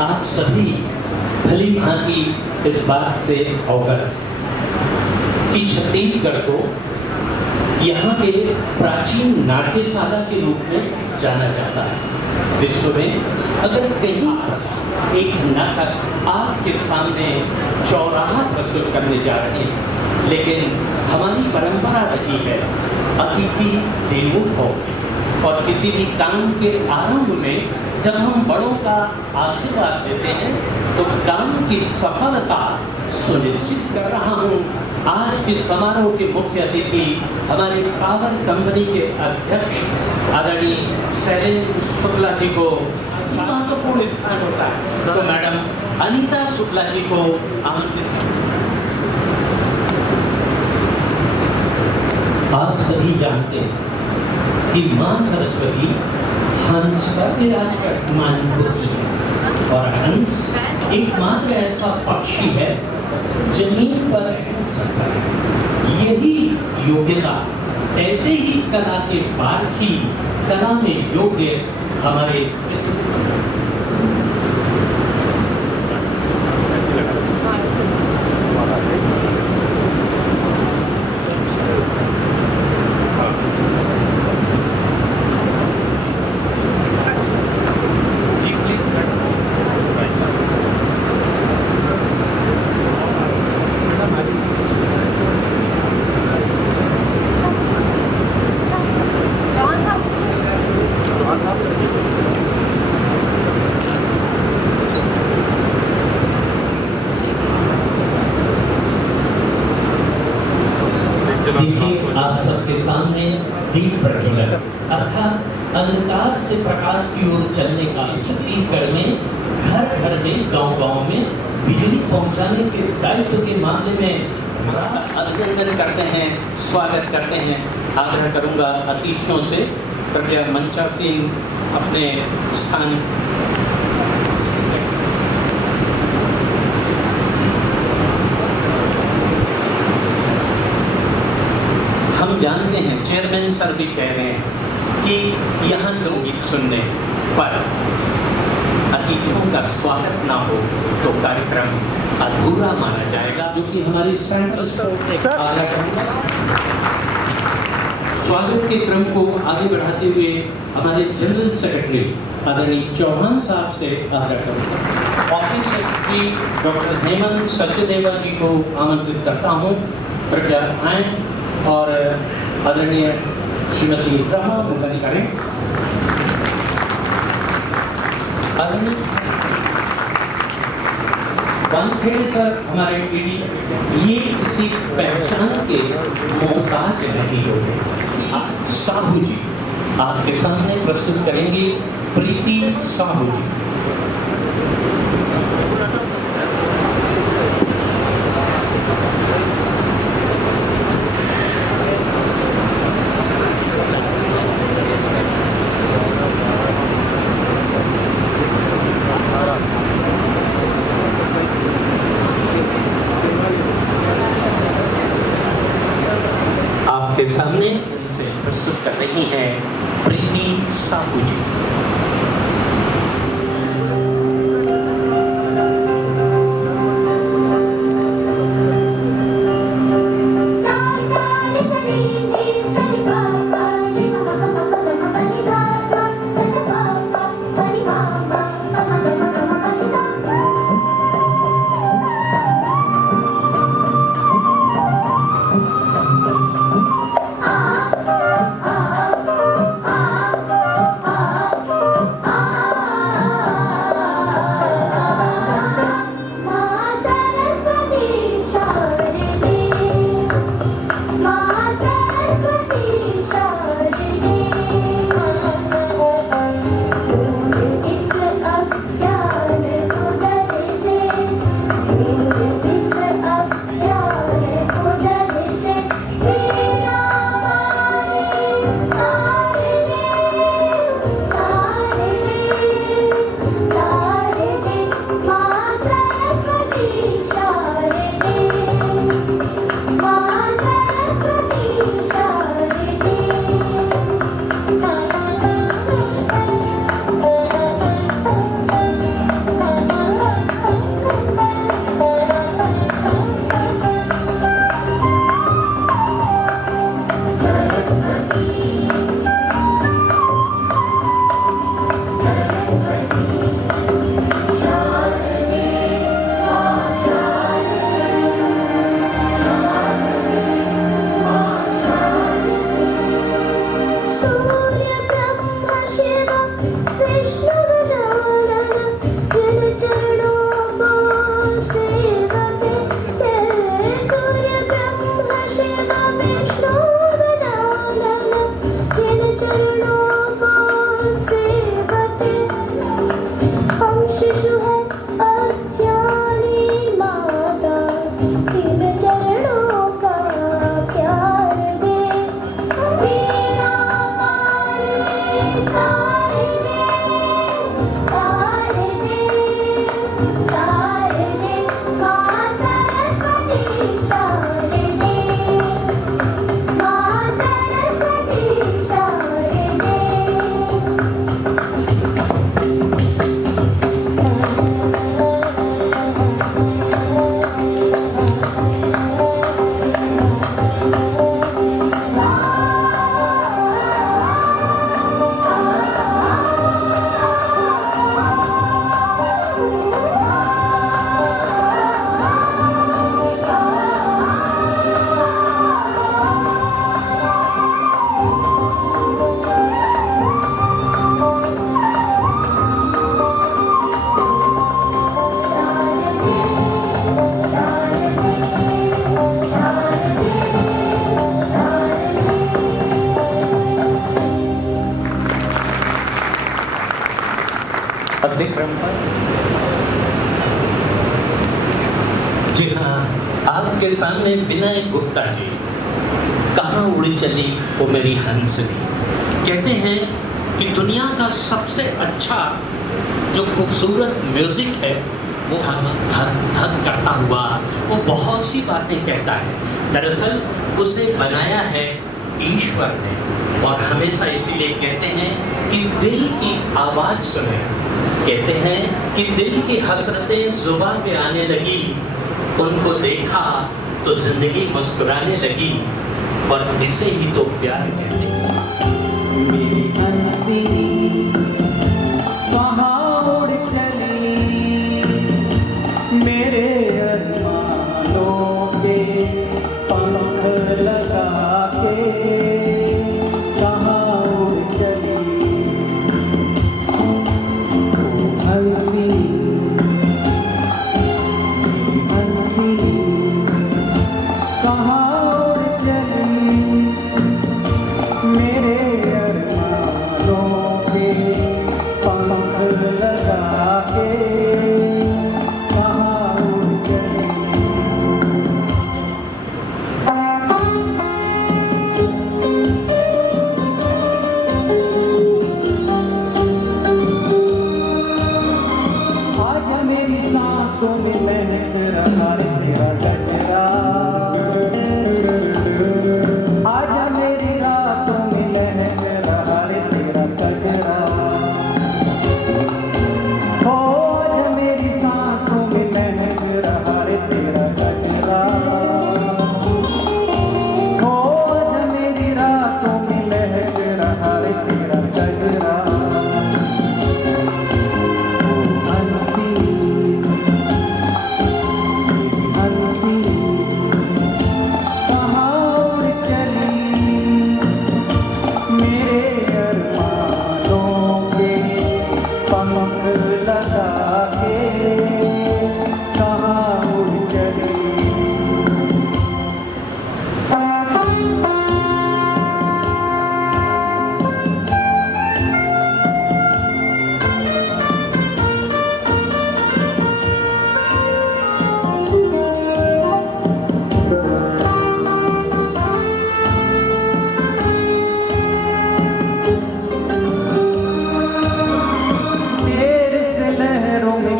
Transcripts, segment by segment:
आप सभी भली भांति इस बात से अवगत कि छत्तीसगढ़ को यहाँ के प्राचीन नाट्यशाला के रूप में जाना जाता है। विश्व में अगर कहीं एक नाटक आपके सामने चौराहा प्रस्तुत करने जा रहे हैं, लेकिन हमारी परंपरा रही है अतिथि देवो भव, और किसी भी काम के आरंभ में जब हम बड़ों का आशीर्वाद देते हैं तो काम की सफलता सुनिश्चित कर रहा हूँ। आज के समारोह के मुख्य अतिथि हमारे पावर कंपनी के अध्यक्ष आदरणीय शैलेंद्र शुक्ला जी को महत्वपूर्ण स्थान होता है, तो मैडम अनीता शुक्ला जी को आमंत्रित। आप सभी जानते हैं कि माँ सरस्वती हंस का विराज करमान होती है, और हंस एकमात्र ऐसा पक्षी है जमीन पर रह सकता है। यही योग्यता ऐसे ही कला के पारखी, कला में योग्य हमारे देखिए आप सबके सामने दीप प्रज्वलन अर्थात अंधकार से प्रकाश की ओर चलने का छत्तीसगढ़ में घर घर में, गांव गांव में बिजली पहुंचाने के दायित्व के मामले में अभिनंदन करते हैं, स्वागत करते हैं। आग्रह करूंगा अतिथियों से कृपया मंचासीन अपने स्थान। हम जानते हैं, चेयरमैन सर भी कह रहे हैं कि यहाँ संगीत सुनने पर अतिथियों का स्वागत ना हो तो कार्यक्रम अधूरा माना जाएगा, जो कि हमारी स्वागत के क्रम को आगे बढ़ाते हुए हमारे जनरल सेक्रेटरी आदरणीय चौहान साहब से आग्रह करूँगा। Office secretary doctor Hemant Sachdeva ji को आमंत्रित करता हूँ, कृपया आएं और आदरणीय श्रीमती ब्रह्मा मुखर्जी करें। वानखेड़े सर हमारे पीढ़ी ये किसी पहचान के मोहताज नहीं होते। साहू जी आपके सामने प्रस्तुत करेंगे प्रीति साहू जी। सामने उनसे प्रस्तुत कर रही हैं प्रीति साहू जी। आ जी हाँ, आपके सामने विनय गुप्ता जी, कहाँ उड़ी चली वो मेरी हंसनी। कहते हैं कि दुनिया का सबसे अच्छा जो खूबसूरत म्यूजिक है वो हम धक धक करता हुआ वो बहुत सी बातें कहता है। दरअसल उसे बनाया है ईश्वर ने, और हमेशा इसीलिए कहते हैं कि दिल की आवाज सुने। कहते हैं कि दिल की हसरतें जुबान पे आने लगी, उनको देखा तो जिंदगी मुस्कुराने लगी, और इसे ही तो प्यार कहते हैं। मेरी हंसी कहाँ उड़ चली, मेरे अरमानों के पंख लगा के कहाँ उड़ चली। हंसी हंसी कहाँ उड़ चली, मेरे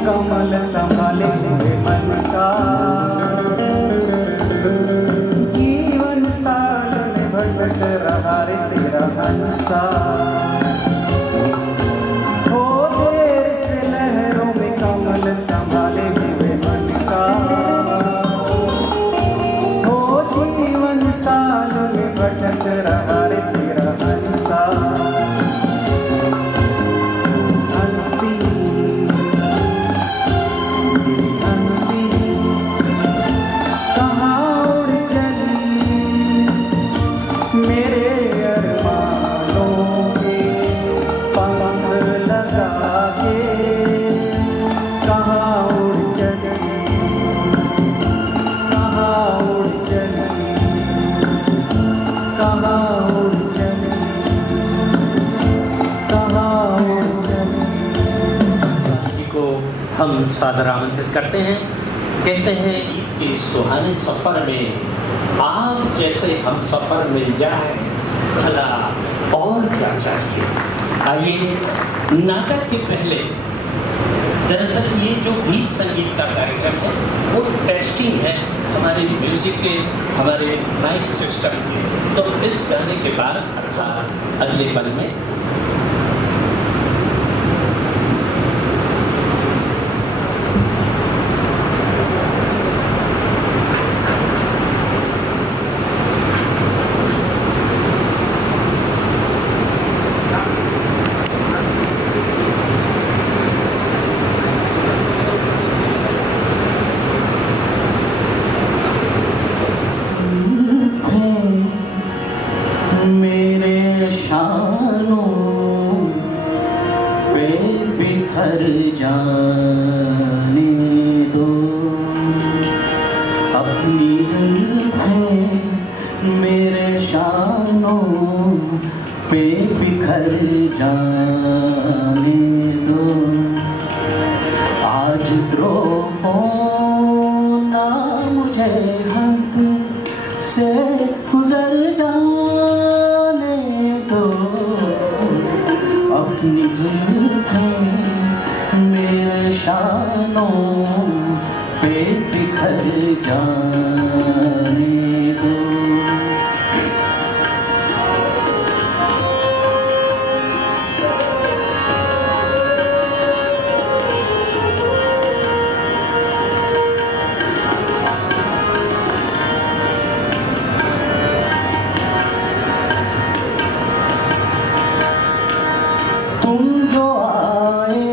कमल संभाले हुए मन का, जीवन ताल में भटक रहा रे तेरा हंसा। हो देर से लहरों में कमल संभाले हुए मन का, हो जीवन ताल में भटक रहा रे तेरा हंसा। हम सादर आमंत्रित करते हैं। कहते हैं ईद के सुहाने सफर में आप जैसे हम सफर मिल जाए, भला और क्या चाहिए। आइए, नाटक के पहले दरअसल ये जो गीत संगीत का कार्यक्रम है वो टेस्टिंग है हमारे म्यूजिक के, हमारे माइक सिस्टम के। तो इस गाने के बाद अर्थात अगले पल में बिखर जाने दो अपनी जुल्फ़ें मेरे शानों पे बिखर जाने दो। आज द्रोहों ना मुझे हद से गुजर जाने दो, अपनी जुल्फें मेरे शानों पे बिखर जाने दो। तुम जो आए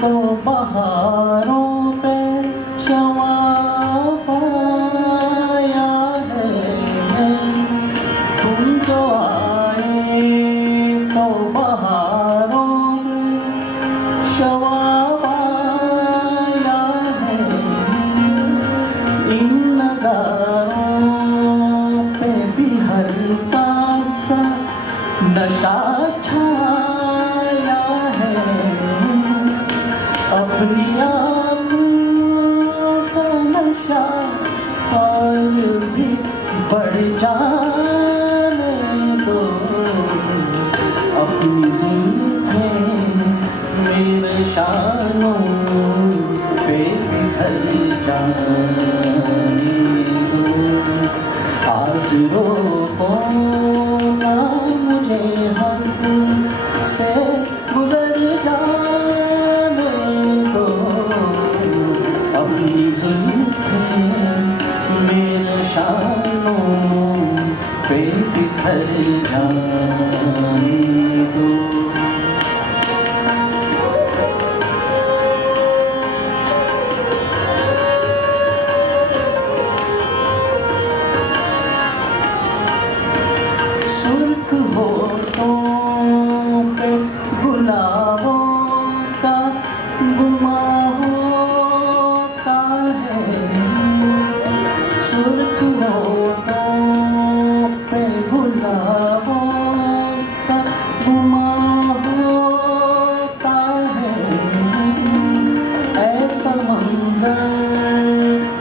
तो बहारों पे शवाब आया है। तुम जो आए तो बहारों पे शवाब आया है। इन नज़ारों पे भी हल्का सा नशा छाया है। अपनी आँखों का नशा और भी बढ़ जाने दो, अपनी जुल्फें मेरे शानों पे बिखर जाने दो। आज रोको ना मुझे हद से गुजर जाने दो, अपनी जुल्फें मेरे शानों पे बिखर जाने दो। सुर्ख होठों पे गुलाबों का गुमा होता है। सुर्ख होठों पे गुलाबों का गुमा होता है। ऐसा मंजर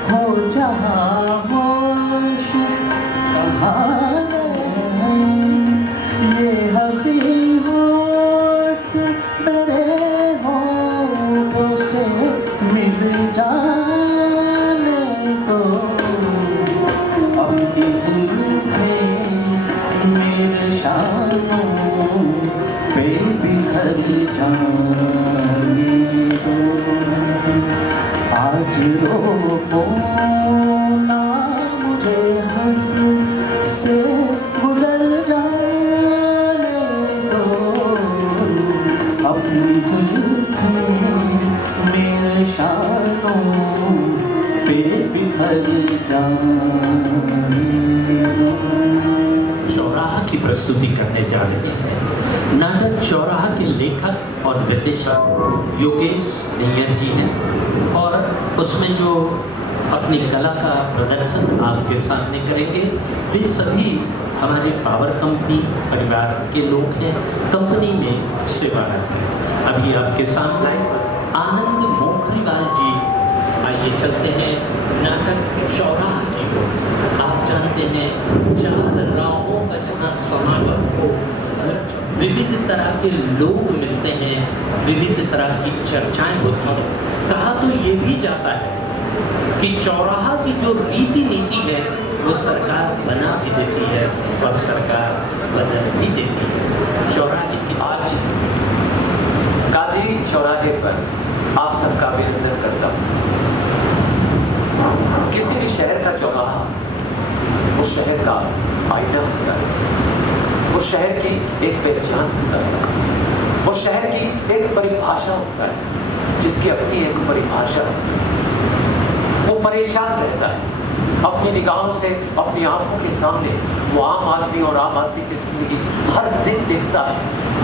हो जहाँ होश कहाँ ये हंसी होठ मेरे होठों से मिल जाने दो, अपनी जुल्फें मेरे शानों पे बिखर जाने दो। आज रोको ना मुझे हद से गुजर जाने दो, अपनी जुल्फें मेरे शानों पे बिखर जाने दो। चौराहा की प्रस्तुति करने जा रहे हैं। नाटक चौराहा के लेखक और निर्देशक योगेश नैयर जी हैं और उसमें जो अपनी कला का प्रदर्शन आपके सामने करेंगे वे सभी हमारे पावर कंपनी परिवार के लोग हैं, कंपनी में सेवारत हैं। अभी आपके सामने आनंद मोखरीवाल जी, आइए चलते हैं नाटक चौराहा की ओर। आप जानते हैं चार राहों का जहाँ समागम हो, विविध तरह के लोग मिलते हैं, विविध तरह की चर्चाएं होती हैं। कहा तो ये भी जाता है कि चौराहा की जो रीति नीति है वो सरकार बना भी देती है और सरकार बदल भी देती है। चौराहे की आज कादरी चौराहे पर आप सबका अभिनंदन करता हूँ। किसी भी शहर का चौराहा उस शहर का आईना होता है, उस शहर की एक पहचान होता है, उस शहर की एक परिभाषा होता है, जिसकी अपनी एक परिभाषा होती है। वो परेशान रहता है अपनी निगाहों से, अपनी आंखों के सामने वो आम आदमी और आम आदमी की जिंदगी हर दिन देखता है,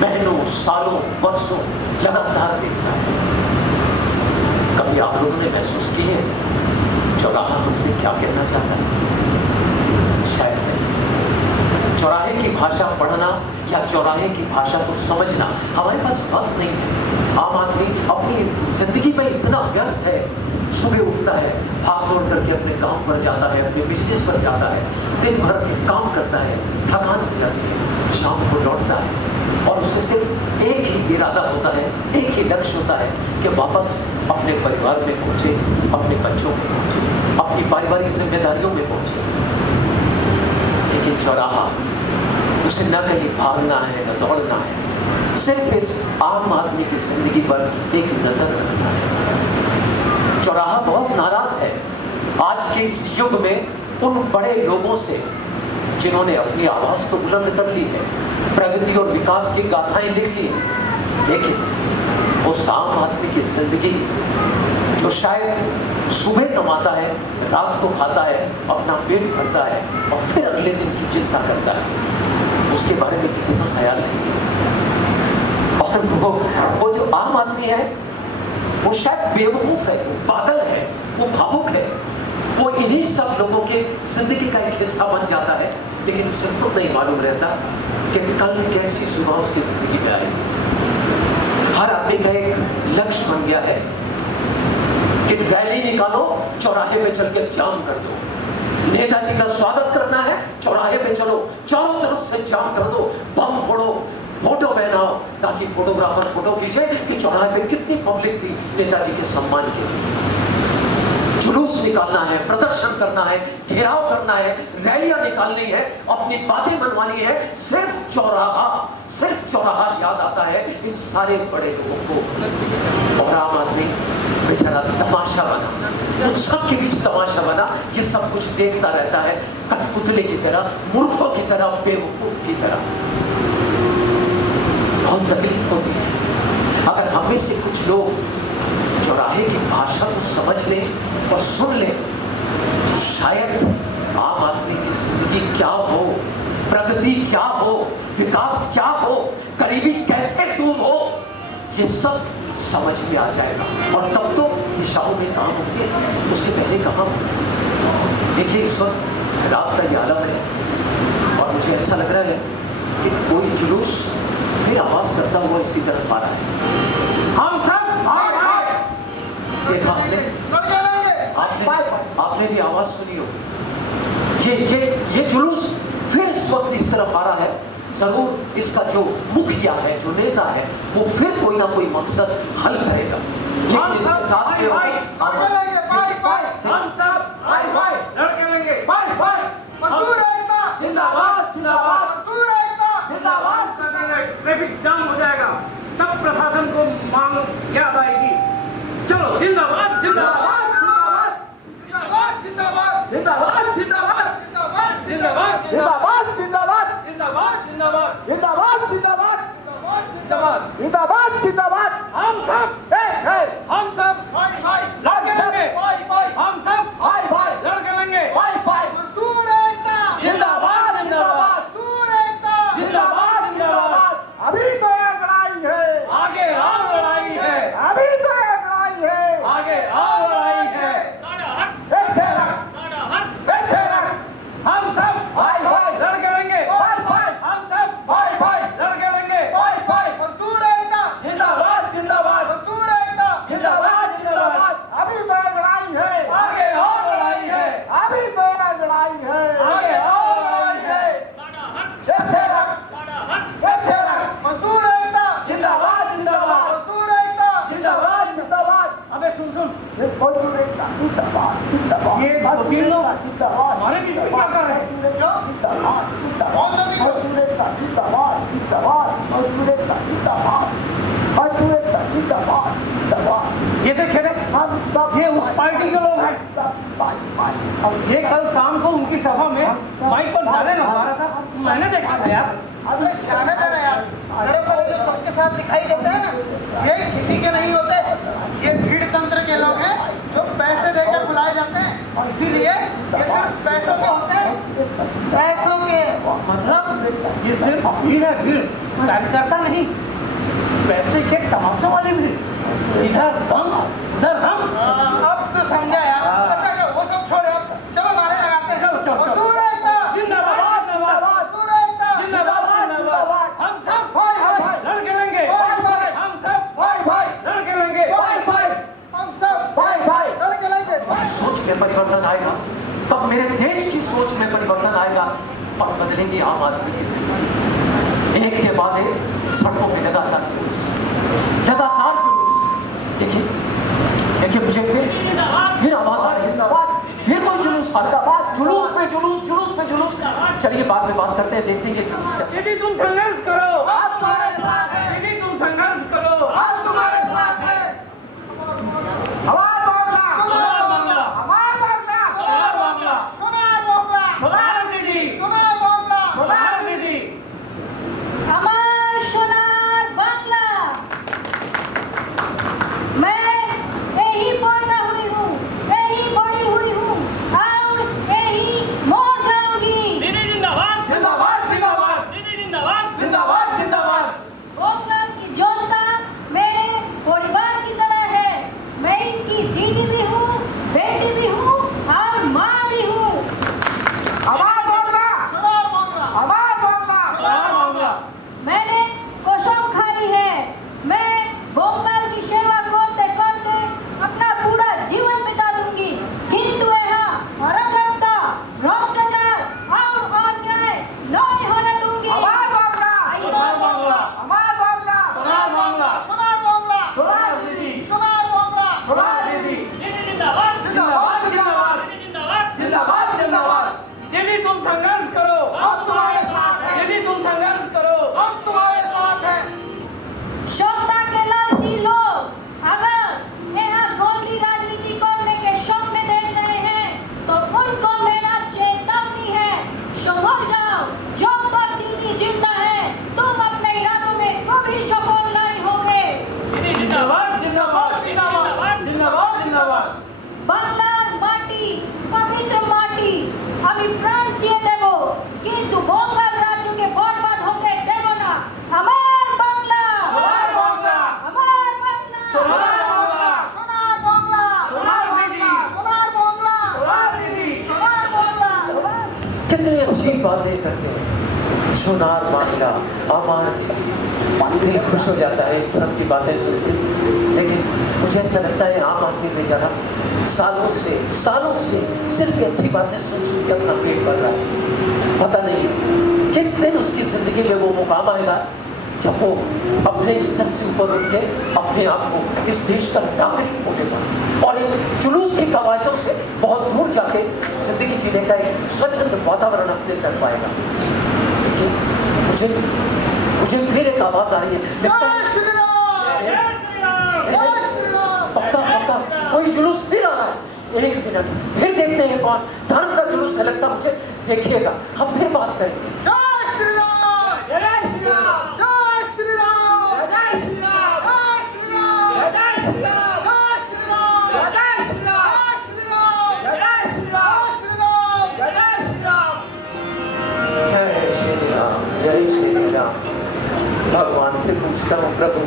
महीनों सालों वर्षों लगातार देखता है। कभी आप लोगों ने महसूस किए चौराहा हमसे क्या कहना चाहता है? शायद नहीं। चौराहे की भाषा पढ़ना या चौराहे की भाषा को समझना हमारे पास वक्त नहीं है। आम आदमी अपनी जिंदगी में इतना व्यस्त है सुबह उठता है, भाग दौड़ करके अपने काम पर जाता है, अपने बिजनेस पर जाता है, दिन भर काम करता है, थकान हो जाती है, शाम को लौटता है और उससे सिर्फ एक ही इरादा होता है, एक ही लक्ष्य होता है कि वापस अपने परिवार में पहुंचे, अपने बच्चों में पहुंचे, अपनी पारिवारिक जिम्मेदारियों में पहुंचे। लेकिन चौराहा उसे न कहीं भागना है न दौड़ना है, सिर्फ इस आम आदमी की जिंदगी पर एक नजर रखना है। चौराहा बहुत नाराज है आज के इस युग में उन बड़े लोगों से जिन्होंने अपनी आवाज तो बुलंद कर ली है, प्रगति और विकास की गाथाएं लिख ली है, लेकिन उस आम आदमी की जिंदगी जो शायद सुबह कमाता है, रात को खाता है, अपना पेट भरता है और फिर अगले दिन की चिंता करता है, उसके बारे में किसी का ख्याल नहीं है। और वो जो आम आदमी है वो शायद बेवकूफ है, वो पागल है, वो भावुक है, वो इन्हीं सब लोगों के जिंदगी का एक हिस्सा बन जाता है, लेकिन उसे खुद नहीं मालूम रहता कि कल कैसी सुबह उसकी जिंदगी में आएगी। हर आदमी का एक लक्ष्य बन गया है कि रैली निकालो, चौराहे पे चल के जाम कर दो, नेताजी का स्वागत करना है, चौराहे पे चलो, चारों तरफ से जाम कर दो, बम फोड़ो, फोटो बनाओ, ताकि फोटोग्राफर फोटो खींचे कि चौराहे पे कितनी पब्लिक थी नेताजी के सम्मान के लिए। जुलूस निकालना है, प्रदर्शन करना है, घेराव करना है, रैलियां निकालनी है, अपनी बातें मनवानी है, सिर्फ चौराहा याद आता है इन सारे बड़े लोगों को। और आम आदमी बेचारा तमाशा बना, उन सब के बीच तमाशा बना, ये सब कुछ देखता रहता है, कठपुतले की तरह, मूर्खों की तरह, बेवकूफ की तरह। बहुत तकलीफ होती है अगर हमें से कुछ लोग चौराहे की भाषा को समझ लें और सुन लें, तो शायद आम आदमी की जिंदगी क्या हो, प्रगति क्या हो, विकास क्या हो, गरीबी कैसे दूर हो, ये सब समझ में आ जाएगा और तब तो दिशाओं में काम होंगे, उसके पहले कहाँ। देखिए इस वक्त रात का ये आलम है और मुझे ऐसा लग रहा है कि कोई जुलूस फिर आवाज करता हुआ इसी तरफ आ रहा है। हम सब देखा आपने भी आवाज सुनी होगी। ये जुलूस फिर इस वक्त इस तरफ आ रहा है। जरूर इसका जो मुखिया है, जो नेता है, वो फिर कोई ना कोई मकसद हल करेगा, लेकिन इसके साथ ट्रैफिक जाम हो जाएगा, तब प्रशासन को मांग याद आएगी। चलो जिंदाबाद जिंदाबाद जिंदाबाद जिंदाबाद जिंदाबाद जिंदाबाद जिंदाबाद जिंदाबाद जिंदाबाद जिंदाबाद जिंदाबाद जिंदाबाद जिंदाबाद जिंदाबाद जिंदाबाद जिंदाबाद जिंदाबाद। हम सब हम सब लड़ लेंगे, हम सब लड़ लेंगे। मजदूर एकता जिंदाबाद जिंदाबाद, मजदूर एकता जिंदाबाद जिंदाबाद। अभी तो एक लड़ाई है, आगे और लड़ाई है, अभी तो एक लड़ाई है, आगे और लड़ाई है। हम सब लड़ के लेंगे, हम सब लड़ के लेंगे। मजदूर एकता जिंदाबाद जिंदाबाद, मजदूर एकता जिंदाबाद जिंदाबाद। अभी तो एक लड़ाई है, आगे और लड़ाई है, अभी तो एक लड़ाई है, आगे और लड़ाई है। मजदूर एकता जिंदाबाद जिंदाबाद, मजदूर एकता जिंदाबाद जिंदाबाद। अबे सुन मजदूर एकता जिंदाबाद जिंदाबाद। ये तीन लोग हमारे बीच में क्या कर रहे हैं? जिंदाबाद जिंदाबाद, मजदूर एकता जिंदाबाद जिंदाबाद, मजदूर एकता जिंदाबाद, मजदूर एकता जिंदाबाद जिंदाबाद। ये देखे हम सब, ये उस पार्टी के लोग हैं। ये कल शाम को उनकी सभा में माइक पर नारे लगा रहा था, मैंने देखा था यार। अबे जाने दे रहे यार, दरअसल जो सबके साथ दिखाई देते हैं ना, ये किसी के नहीं होते, ये भीड़ तंत्र के लोग हैं जो पैसे देकर बुलाए जाते हैं, और इसीलिए ये सिर्फ पैसों के होते हैं, पैसों के। मतलब ये सिर्फ भीड़ है, भीड़ कार्यकर्ता नहीं, पैसे के तमाशों वाली भीड़। इधर हम उधर हम। अब तो समझा यार। अच्छा वो सब छोड़ो, चलो नारे लगाते हैं। चलो मजदूर एकता जिंदाबाद जिंदाबाद, मजदूर एकता जिंदाबाद जिंदाबाद। हम सब लड़ के लेंगे, हम सब लड़ के लेंगे, हम सब लड़ के में परिवर्तन आएगा, तब मेरे देश की सोच में परिवर्तन आएगा और बदलेंगी आम आदमी की जिंदगी। एक के बाद एक सड़कों में लगातार जुलूस। देखिए देखिए, मुझे फिर आवाज आ रही है, फिर कोई जुलूस आ रहा है, जुलूस पे जुलूस, जुलूस पे जुलूस। चलिए बाद में बात करते हैं, देखते हैं ये जुलूस कैसे। दीदी तुम संघर्ष करो, हम तुम्हारे साथ हैं। दीदी तुम संघर्ष करो, हम तुम्हारे साथ हैं। हमारा बांग्ला, सोनार बांग्ला, हमारा बांग्ला, सोनार बांग्ला, सोनार बांग्ला, सोनार दीदी, सोनार बांग्ला, सोनार दीदी, हमारा सोनार बांग्ला। मैं यही पैदा हुई हूँ, यही बड़ी हुई हूँ और यही मर जाऊंगी। दीदी जिंदाबाद, जिंदाबाद, जिंदाबाद, दीदी जिंदाबाद, जिंदाबाद, जिंदाबाद। बंगाल की जनता मेरे परिवार की तरह है। मैं इनकी दीदी भी हूँ, बेटी भी हूँ और माँ भी हूँ। हमारा बांग्ला, सोनार बांग्ला, हमारा बांग्ला, सोनार बांग्ला। मैंने कसम खाई है, मैं बंगाल की सेवा करते करते अपना पूरा जीवन बिता दूंगी, किंतु यहाँ अराजकता, भ्रष्टाचार और अन्याय नहीं होने दूंगी। हमारा बांग्ला, सोनार बांग्ला, हमारा बांग्ला, सोनार बांग्ला, सोनार बांग्ला, सोनार दीदी, सोनार बांग्ला, सोनार दीदी, दीदी जिंदाबाद, जिंदाबाद, जिंदाबाद, दीदी जिंदाबाद, जिंदाबाद, जिंदाबाद। दीदी तुम संघर्ष करो, हम तुम्हारे साथ हैं। दीदी तुम संघर्ष करो, हम तुम्हारे साथ हैं। सत्ता के लालची लोग अगर यहाँ गोंदी राजनीति करने के सपने देख रहे हैं तो उनको मेरा चेतावनी है, संभल जाओ। जब तक दीदी जिंदा है तुम अपने इरादों में कभी सफल नहीं होगे। दीदी जिंदाबाद, जिंदाबाद, जिंदाबाद, जिंदाबाद, जिंदाबाद। বাংলার মাটি পবিত্র মাটি, আমি প্রাণ দিয়ে দেব, কিন্তু বঙ্গাল রাজ্যকে বরবাদ হতে দেব না। আমার বাংলা, हमारा बांग्ला, আমার বাংলা, सोनार बांग्ला, सोनार बांग्ला, सोनार दीदी, सोनार बांग्ला, सोनार दीदी, सोनार बांग्ला। कितनी अच्छी बातें करते हैं, सोनार बांग्ला, अमार दीदी। दिल खुश हो जाता है सबकी बातें सुन के, लेकिन मुझे ऐसा लगता है आम आदमी बेचारा सालों से सिर्फ ये अच्छी बातें सुन के अपना पेट भर रहा है। पता नहीं किस दिन उसकी जिंदगी में वो मुकाम आएगा जब वो अपने स्तर से ऊपर उठ के अपने आप को इस देश का नागरिक बोलेगा और इन जुलूस की कवायदों से बहुत दूर जाके जिंदगी जीने का एक स्वच्छंद वातावरण अपने अंदर पाएगा। देखिए मुझे फिर एक आवाज आ रही है, लगता है पक्का कोई जुलूस फिर आ रहा है। एक मिनट, फिर देखते हैं कौन धर्म का जुलूस है, लगता मुझे। देखिएगा, हम फिर बात करेंगे। जय श्री राम, जय श्री राम, जय श्री राम, जय श्री राम, जय श्री राम, जय श्री राम, जय श्री राम, जय श्री राम, जय श्री राम, जय श्री राम, जय श्री राम, जय श्री राम, जय श्री राम। भगवान से पूछता हूँ, प्रभु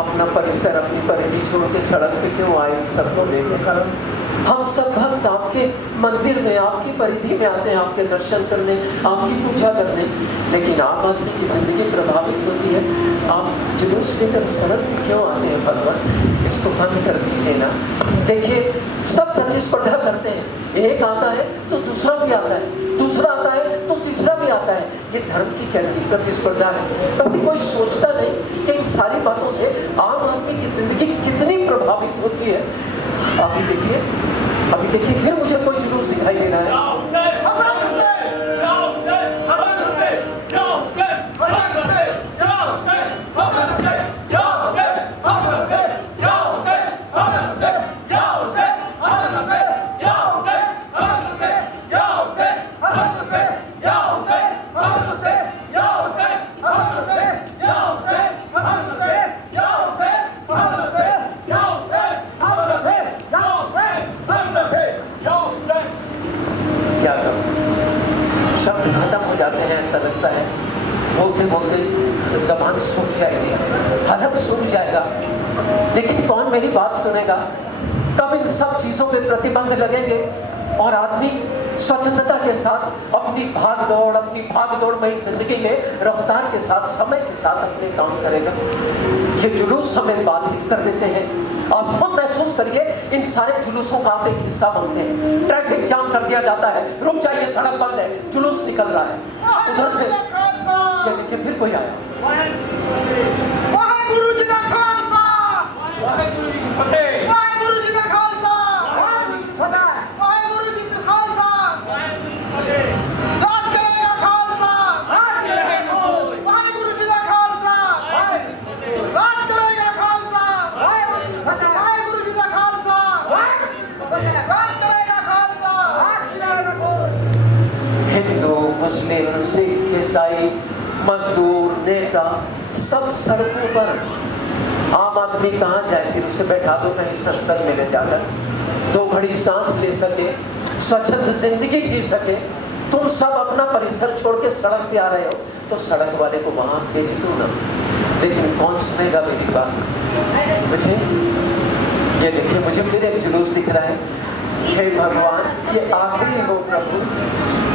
अपना परिसर, अपनी परिधि छोड़ के सड़क पे क्यों आए सबको लेकर? हम सब भक्त आपके मंदिर में, आपकी परिधि में आते हैं आपके दर्शन करने, आपकी पूजा करने, लेकिन आम आदमी की जिंदगी प्रभावित होती है। आप जुलूस लेकर सड़क पे क्यों आते हैं भगवान? इसको बंद कर दीजिए ना। देखिए सब प्रतिस्पर्धा करते हैं, एक आता है तो दूसरा भी आता है, दूसरा आता है तो तीसरा भी आता है। ये धर्म की कैसी प्रतिस्पर्धा है? कभी कोई सोचता नहीं कि इन सारी बातों से आम आदमी की जिंदगी कितनी प्रभावित होती है। अभी देखिए फिर मुझे कोई जुलूस दिखाई दे रहा है। ऐसा लगता है बोलते बोलते जबान सूख जाएगी, हलक सूख जाएगा, लेकिन कौन मेरी बात सुनेगा? कब इन सब चीजों पे प्रतिबंध लगेंगे और आदमी स्वच्छंदता के साथ अपनी भाग दौड़मयी जिंदगी में रफ्तार के साथ, समय के साथ अपने काम करेगा। ये जुलूस हमें बाधित कर देते हैं। आप खुद महसूस करिए, इन सारे जुलूसों का आप एक हिस्सा बनते हैं। ट्रैफिक जाम कर दिया जाता है, रुक जाइए, सड़क बंद है, जुलूस निकल रहा है उधर से। ये देखिए फिर कोई आया। वाहेगुरु जी का खालसा, वाहेगुरु जी की फतेह, वाहेगुरु जी का खालसा, वाहेगुरु जी का खालसा, राज करेगा खालसा, वाहेगुरु जी का खालसा, राज करेगा खालसा, वाहेगुरु जी का खालसा, राज करेगा खालसा। हिंदू, मुस्लिम, सिख, ईसाई, मजदूर, नेता, सब सड़कों पर। आम आदमी कहाँ जाए, फिर उसे बैठा दो कहीं संसद में ले जाकर, 2 घड़ी सांस ले सके, स्वच्छंद जिंदगी जी सके। तुम सब अपना परिसर छोड़ के सड़क पे आ रहे हो, तो सड़क वाले को वहां भेज दो ना। लेकिन कौन सुनेगा मेरी बात? मुझे ये देखिए, मुझे फिर एक जुलूस दिख रहा है। हे भगवान, ये आखिरी हो प्रभु।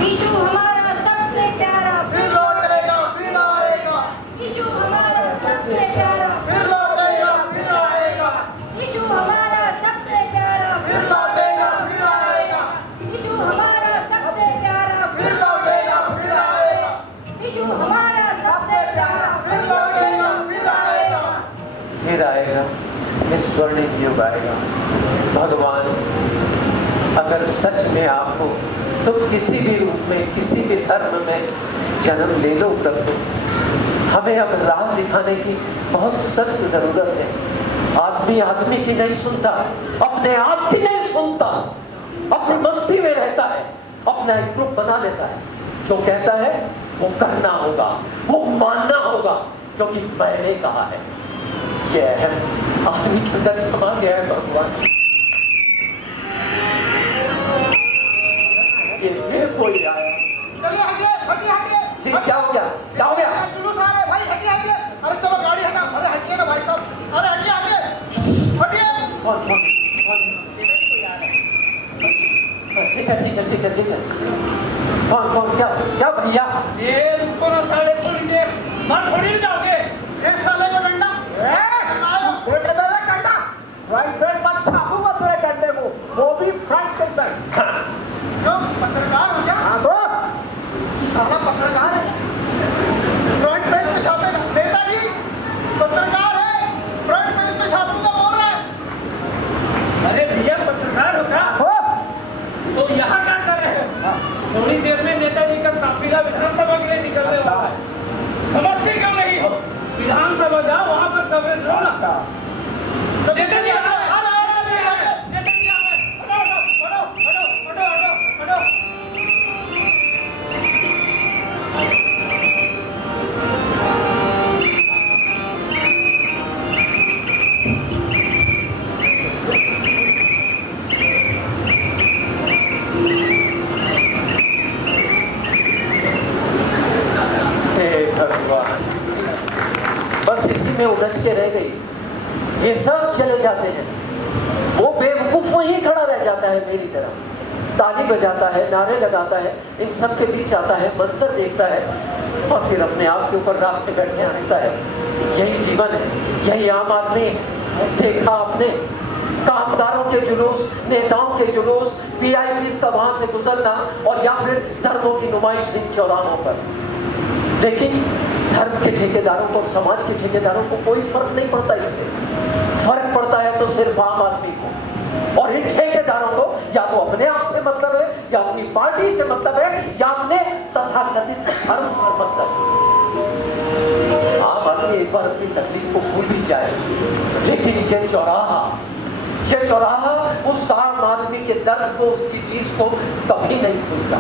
यीशु हमारा सबसे प्यारा, फिर लौटेगा, फिर आएगा, यीशु हमारा सबसे प्यारा, फिर लौटेगा, फिर आएगा, यीशु हमारा सबसे प्यारा, फिर लौटेगा, फिर आएगा, यीशु हमारा सबसे प्यारा, फिर लौटेगा, फिर आएगा, यीशु हमारा सबसे प्यारा, फिर लौटेगा, फिर आएगा। फिर आएगा, फिर स्वर्णिम युग आएगा। भगवान, अगर सच में आप हो तो किसी भी रूप में, किसी भी धर्म में जन्म ले लो प्रभु। हमें अब राह दिखाने की बहुत सख्त जरूरत है। आदमी आदमी की नहीं सुनता, अपने आप की नहीं सुनता, अपनी मस्ती में रहता है, अपना एक ग्रुप बना लेता है। जो कहता है वो करना होगा, वो मानना होगा, क्योंकि मैंने कहा है। ये अहम आदमी के अंदर समा गया है भगवान। ये फिर कोई आया। चलिए हटिए, हटिए, हटिए। जी, क्या हो गया? क्या हो गया? जुलूस आ रहा है भाई, हटिए, हटिए। अरे चलो गाड़ी हटा, अरे हटिए ना भाई साहब, अरे हटिए, हटिए, हटिए। कौन? ठीक है, ठीक है, ठीक है, ठीक है। कौन? क्या क्या भैया? ये रुको ना साले, थोड़ी देर, मार थोड़ी नहीं जाओगे। ये साले को डंडा, बेटे तेरा डंडा राइट बैक पर छापूंगा तेरे डंडे को, वो भी फ्रंट के अंदर। क्यों पत्रकार हो क्या? हाँ तो साला पत्रकार है, फ्रंट पेज पे छापेगा। नेताजी पत्रकार है, फ्रंट पेज पे छापूंगा बोल रहा है। अरे भैया पत्रकार हो क्या? तो यहाँ क्या कर रहे हैं? थोड़ी देर में नेताजी का काफिला विधानसभा के लिए निकलने वाला है। समझते क्यों नहीं हो? विधानसभा जाओ, वहाँ पर कवरेज लो ना। नेताजी आ रहे हैं, नेताजी आ रहे हैं। हटो। हे भगवान, बस इसी में उलझ के रह गई। ये सब चले जाते हैं, वो बेवकूफ वहीं खड़ा रह जाता है मेरी तरह, ताली बजाता है, नारे लगाता है, इन सब के बीच आता है, मंजर देखता है और फिर अपने आप के ऊपर रात में बैठ के हंसता है। यही जीवन है, यही आम आदमी है। देखा आपने कामगारों के जुलूस, नेताओं के जुलूस, वीआईपीज़ का वहां से गुजरना, और या फिर धर्मों की नुमाइश इन चौराहों पर। लेकिन धर्म के ठेकेदारों को, समाज के ठेकेदारों को कोई फर्क नहीं पड़ता इससे। फर्क पड़ता है तो सिर्फ आम आदमी को, और इन ठेकेदारों को या तो अपने आप से मतलब है, या अपनी पार्टी से मतलब है, या अपने तथाकथित धर्म से मतलब है। आम आदमी एक बार अपनी तकलीफ को भूल भी जाए, लेकिन ये चौराहा उस आम आदमी के दर्द को, उसकी चीज को कभी नहीं भूलता,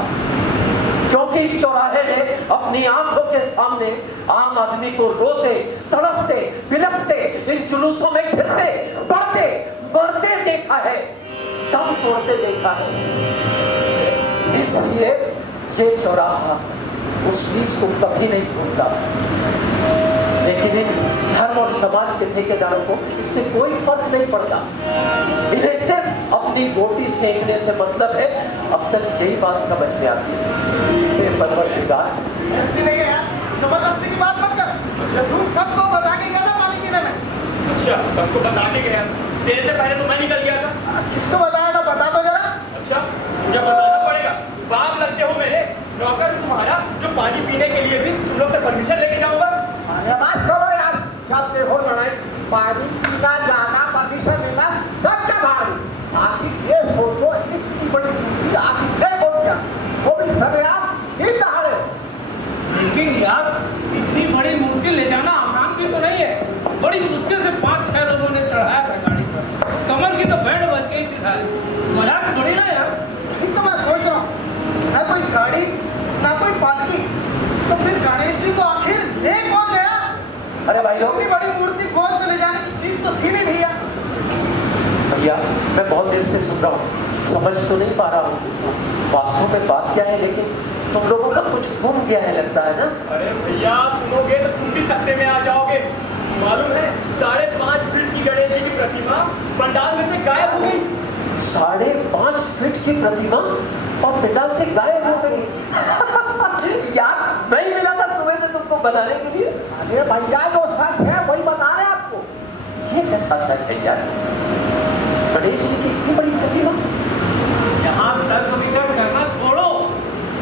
क्योंकि इस चौराहे ने अपनी आंखों के सामने आम आदमी को रोते, तड़पते, बिलखते, इन जुलूसों में घिरते, बढ़ते, मरते देखा है, दम तोड़ते देखा है। इसलिए ये चौराहा उस चीज को कभी नहीं भूलता। लेकिन इन धर्म और समाज के ठेकेदारों को इससे कोई फर्क नहीं पड़ता। इन्हें सिर्फ अपनी रोटी सेकने से मतलब है। अब तक यही बात समझ में आती है। परवरदिगार, नहीं है यार, जबरदस्ती की बात मत कर। तुम सबको बता के गया था पानी पीने में। अच्छा, सबको बता के गया। तेरे से पहले तो मैं निकल गया था। अच्छा मजाक थोड़ी ना यार। यही तो मैं सोच रहा हूँ, ना कोई गाड़ी ना कोई पालकी, तो फिर गणेश जी को आखिर ले कौन गया? अरे भाई लोग, इतनी बड़ी मूर्ति गोद में ले जाने की चीज तो थी नहीं भैया। भैया मैं बहुत देर से सुन रहा हूँ, समझ तो नहीं पा रहा हूँ वास्तव में बात क्या है, लेकिन तुम लोगों का कुछ गुम गया है लगता है ना। अरे भैया सुनोगे तो तुम भी सत्ते में आ जाओगे। मालूम है 5.5 फीट की गणेश जी की प्रतिमा पंडाल में से गायब हो गई। 5.5 फीट की प्रतिमा और पंडाल से गायब हो गई। यार मैं ही मिला था सुबह से तुमको बनाने के लिए। अरे भैया जो सच है वही बता रहे हैं आपको। ये कैसा सच है यार? गणेश जी की इतनी बड़ी प्रतिमा। यहाँ तर्क वितर्क करना छोड़ो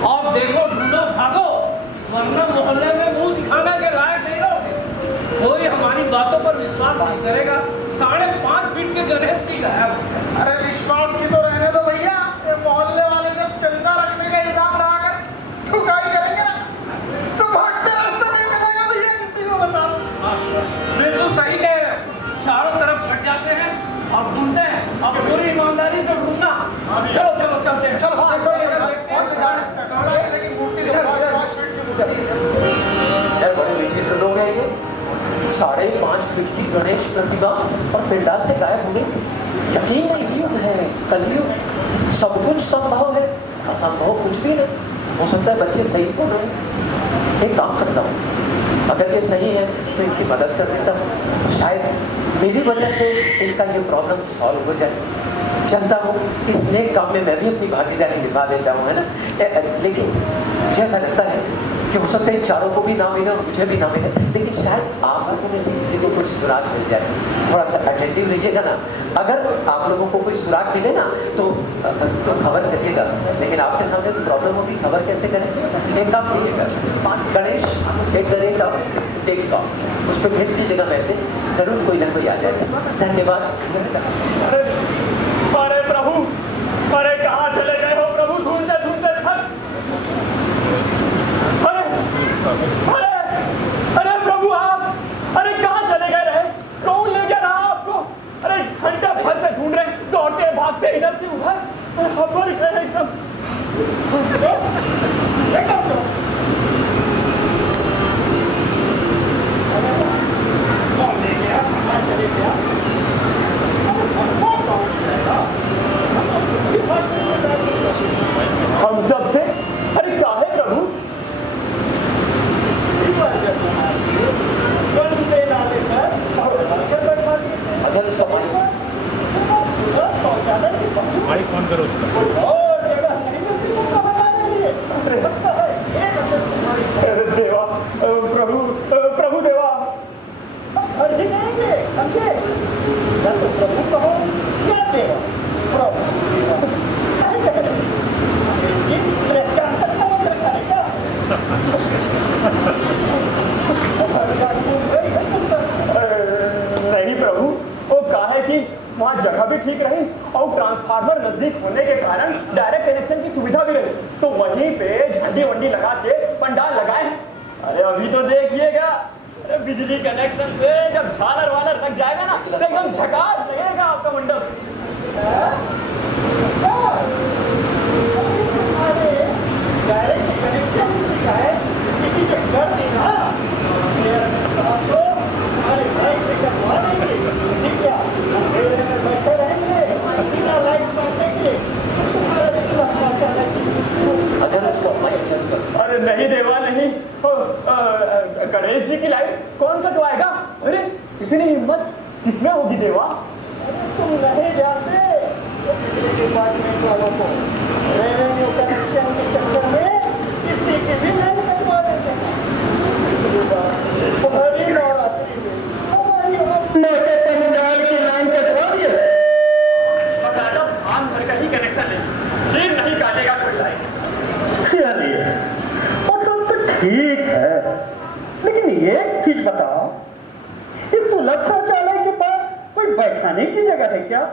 और देखो, ढूंढो, भागो, वरना मोहल्ले में मुंह दिखाने के लायक नहीं रहोगे। कोई हमारी बातों पर विश्वास नहीं करेगा। 5.5 फीट के गणेश जी गायब। अरे विश्वास की तो रहने दो भैया, ये मोहल्ले वाले जब चंदा रखने का इल्जाम लगाकर ठुकाई करेंगे ना, तो भागते रास्ता नहीं मिलेगा भैया किसी को, बता दो। बिल्कुल सही कह रहे हो। चारों तरफ हट जाते हैं और ढूंढते हैं। अब पूरी ईमानदारी से ढूंढना। चलो चलो चलते हैं। चलो हाँ, चलो कौन ले जा सकता है? कहाँ ले जाएगी मूर्ति को? 5.5 फीट की मूर्ति। यार बड़े विचित्र लोग हैं ये। 5.5 फीट की गणेश प्रतिमा और पंडाल से गायब हो गई। यकीन नहीं, युग है, कलयुग, सब कुछ संभव है, असंभव कुछ भी नहीं। हो सकता है बच्चे सही बोल रहे हैं। एक काम करता हूँ, अगर ये सही है तो इनकी मदद कर देता हूँ। शायद मेरी वजह से इनका ये प्रॉब्लम सॉल्व हो जाए। चलता हूँ, इस नेक काम में मैं भी अपनी भागीदारी निभा देता हूँ, है ना। लेकिन मुझे ऐसा लगता है कि हो सकता है इन चारों को भी ना मिले और मुझे भी ना मिले, लेकिन शायद आप लोगों में से किसी को कुछ सुराग मिल जाए। थोड़ा सा अटेंटिव रहिएगा ना। अगर आप लोगों को कोई सुराग मिले ना तो खबर करिएगा। लेकिन आपके सामने तो प्रॉब्लम होगी, खबर कैसे करें? एक काम कीजिएगा, Gणेsh@टेकटॉक उस पर भेज दीजिएगा मैसेज, जरूर कोई ना कोई आ जाएगा। धन्यवाद। अरे प्रभु, अरे कहाँ चले गए हो प्रभु? ढूंढते ढूंढते थक। अरे प्रभु आप, अरे कहाँ चले गए रहे? कौन ले गया रहा आपको? अरे घंटे भर से ढूंढ रहे, दौड़ते भागते इधर से उधर, हबर गए एकदम। कौन ले गया? कहाँ चले गया? हम जब से, अरे क्या है प्रभु? अच्छा इसका माइक ऑन करो उसका। देवा, प्रभु, प्रभु देवा, अरे कहेंगे समझे? या तो प्रभु कहो या देवा। नहीं प्रभु, वो कहा है कि वहाँ जगह भी ठीक रही और ट्रांसफार्मर नजदीक होने के कारण डायरेक्ट कनेक्शन की सुविधा भी रही, तो वहीं पे झंडी वंडी लगा के पंडाल लगाए हैं। अरे अभी तो देखिएगा, अरे बिजली कनेक्शन से जब झालर वालर लग जाएगा ना तो एकदम झकास लगेगा आपका मंडप। डायरेक्ट कनेक्शन है किसी के घर देना, अरे भाई से करवा देंगे, ठीक है? बैठे रहेंगे, बिना लाइट बांटेंगे। अच्छा इसका माइक चालू कर। अरे नहीं देवा नहीं, गणेश जी की लाइट कौन कटवाएगा? अरे इतनी हिम्मत किसमें होगी देवा? तुम नहीं जानते डिपार्टमेंट वालों को, रेवेन्यू कनेक्शन के चक्कर में किसी की भी लाइट कटवा देते हैं। हमारी नवरात्रि में मोटे पंडाल की लाइन कटवा दिए। बता दो, आम घर का ही कनेक्शन ले, फिर नहीं काटेगा कोई लाइट। चलिए वो सब तो ठीक है, लेकिन एक चीज बताओ, इस सुलभ शौचालय के पास कोई बैठाने की जगह है क्या?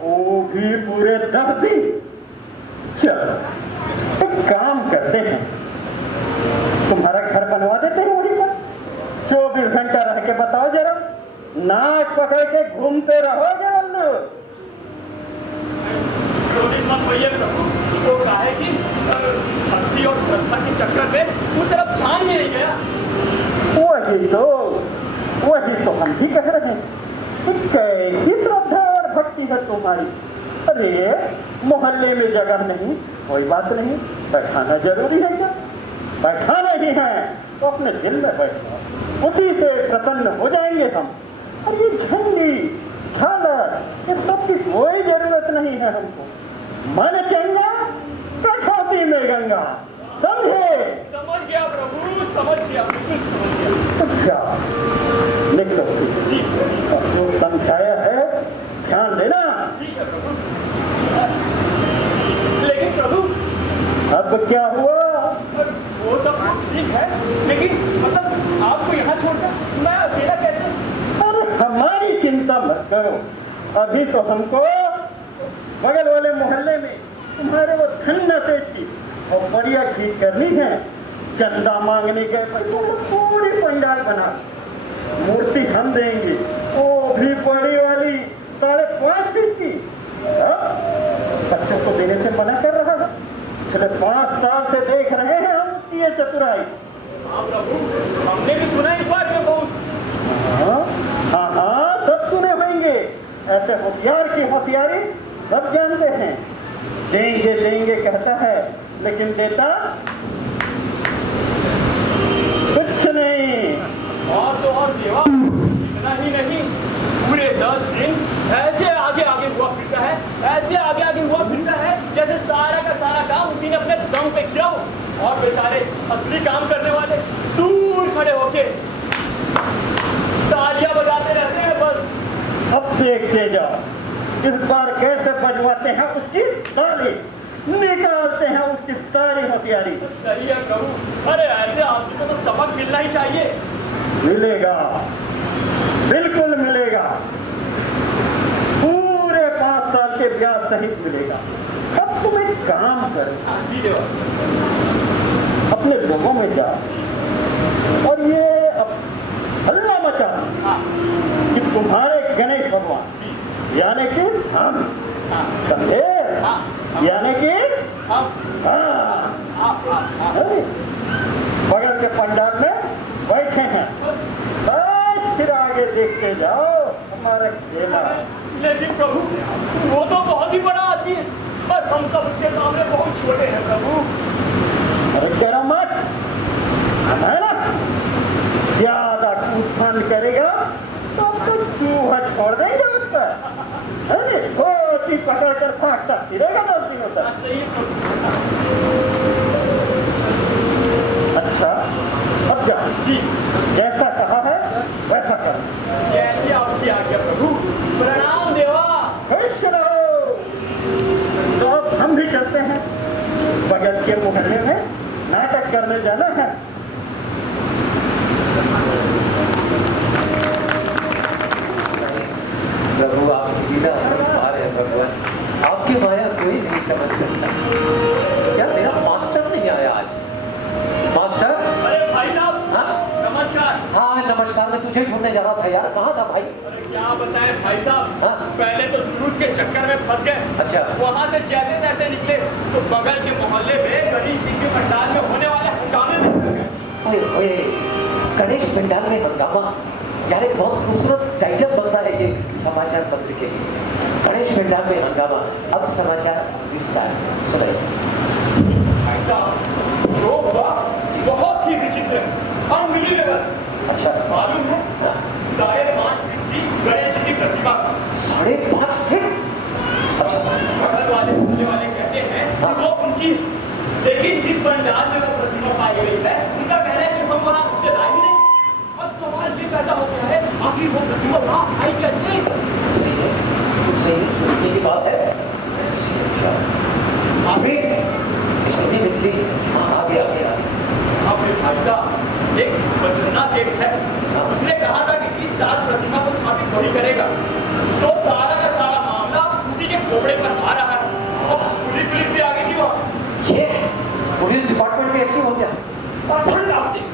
वो भी पूरे 10 दिन। चलो एक काम करते हैं, तुम्हारा घर बनवा देते हैं वहीं पर, 24 घंटा रह के बताओ जरा, नाक पकड़ के घूमते रहोगे वल्लू। है तुम्हारी। अरे मोहल्ले में जगह नहीं, कोई बात नहीं, बैठाना जरूरी है क्या? बैठाना ही है तो अपने दिल में बैठो, उसी से प्रसन्न हो जाएंगे हम। और ये झंडी झालर ये सब की कोई जरूरत नहीं है हमको। मन चंगा कठौती में गंगा, समझे? समझ गया प्रभु, समझ गया, बिल्कुल समझ गया। अच्छा लिख लो, जो समझाया है ध्यान देना। ठीक है प्रभु। लेकिन प्रभु अब क्या हुआ? वो सब ठीक है, लेकिन मतलब आपको यहाँ छोड़कर मैं अकेला कैसे? अरे हमारी चिंता मत करो, अभी तो हमको बगल वाले मोहल्ले में तुम्हारे वो धन्य सेठ की और बढ़िया ठीक करनी है। चंदा मांगने के पैसों में पूरी पंडाल बना, मूर्ति हम देंगे, वो भी बड़ी वाली 5.5 फीट की। बच्चों को देने से मना कर रहा है, पिछले 5 साल से देख रहे हैं हम उसकी ये चतुराई। हाँ प्रभु, हमने भी सुना इस बात में बहुत। हाँ हाँ सब सुने होंगे, ऐसे होशियार की होशियारी सब जानते हैं। देंगे देंगे कहता है, लेकिन देता कुछ नहीं। और तो और देवा, इतना ही नहीं, पूरे 10 दिन ऐसे आगे आगे हुआ फिरता है, ऐसे आगे आगे हुआ फिरता है जैसे सारा का सारा काम उसी ने अपने दम पे किया हो। और बेचारे असली काम करने वाले दूर खड़े होके तालियां बजाते रहते हैं बस। अब देखते जाओ इस बार कैसे बजवाते हैं उसकी ताली, निकालते हैं उसकी सारी होशियारी। सही है प्रभु, अरे ऐसे आदमी को तो सबक मिलना ही चाहिए। मिलेगा, बिल्कुल मिलेगा, पूरे 5 साल के ब्याज सहित मिलेगा। अब तुम एक काम करो, हाँ जी देवा। अपने लोगों में जाओ और ये हल्ला मचा हाँ कि तुम्हारे गणेश भगवान यानी कि हम समझे, यानी कि हम अरे, बगल के पंडाल में बैठे हैं, बस फिर आगे देखते जाओ हमारा खेला। लेकिन प्रभु वो तो बहुत ही बड़ा आदमी है और हम सब उसके सामने बहुत छोटे हैं प्रभु। अरे करो मत, है ना? ज्यादा टूट करेगा तो आपको चूहा छोड़ देंगे उस पर, है ना? कोटी पकड़ कर भागता फिरेगा 10 दिनों तक। सही है प्रभु। अच्छा अब जाओ जी जैसा कहा है वैसा करो। जैसे आपकी आज्ञा प्रभु। प्रणाम देवा। खुश रहो। तो अब हम भी चलते हैं, बगल के मोहल्ले में नाटक करने जाना है। प्रभु आपकी लीला पार है भगवान, आपकी माया कोई नहीं समझ सकता। क्या मेरा मास्टर नहीं आया आज? मास्टर। अरे भाई साहब। हाँ नमस्कार। हाँ नमस्कार, मैं तुझे ढूंढने जा रहा था यार, कहाँ था भाई? अरे क्या बताएं भाई साहब, हाँ? पहले तो जुलूस के चक्कर में फंस गए। अच्छा। वहाँ से जैसे तैसे निकले तो बगल के मोहल्ले में गणेश जी के पंडाल में होने वाले हंगामे में फंस गए। ओए ओए, गणेश पंडाल में हंगामा, यार एक बहुत खूबसूरत टाइटल बनता है ये समाचार पत्र के लिए। गणेश पंडाल में हंगामा, अब समाचार विस्तार से सुनाइए। भाई साहब जो हुआ बहुत ही विचित्र और अनबिलीवेबल। अच्छा मालूम है, 5.5 फीट की गणेश जी की प्रतिमा। 5.5 फीट? अच्छा। बगल वाले मोहल्ले वाले कहते हैं कि वो उनकी, लेकिन जिस पंडाल में वो प्रतिमा पाई गई है उनका कहना है कि हम वहाँ उससे लाए ही नहीं। अब सवाल ये पैदा होता है आखिर वो प्रतिमा वहाँ आई कैसे? सही है, कुछ सही सोचने की बात है। इसमें मिथली आगे आगे आगे। अब भाई साहब एक बदलना सेठ है, उसने कहा था कि इस साल प्रतिमा को स्थापित वही करेगा, तो सारा का सारा मामला उसी के खोपड़े पर आ रहा है। और पुलिस भी आ गई थी वहाँ। ये पुलिस डिपार्टमेंट में एक्टिव हो गया और फंटास्टिक,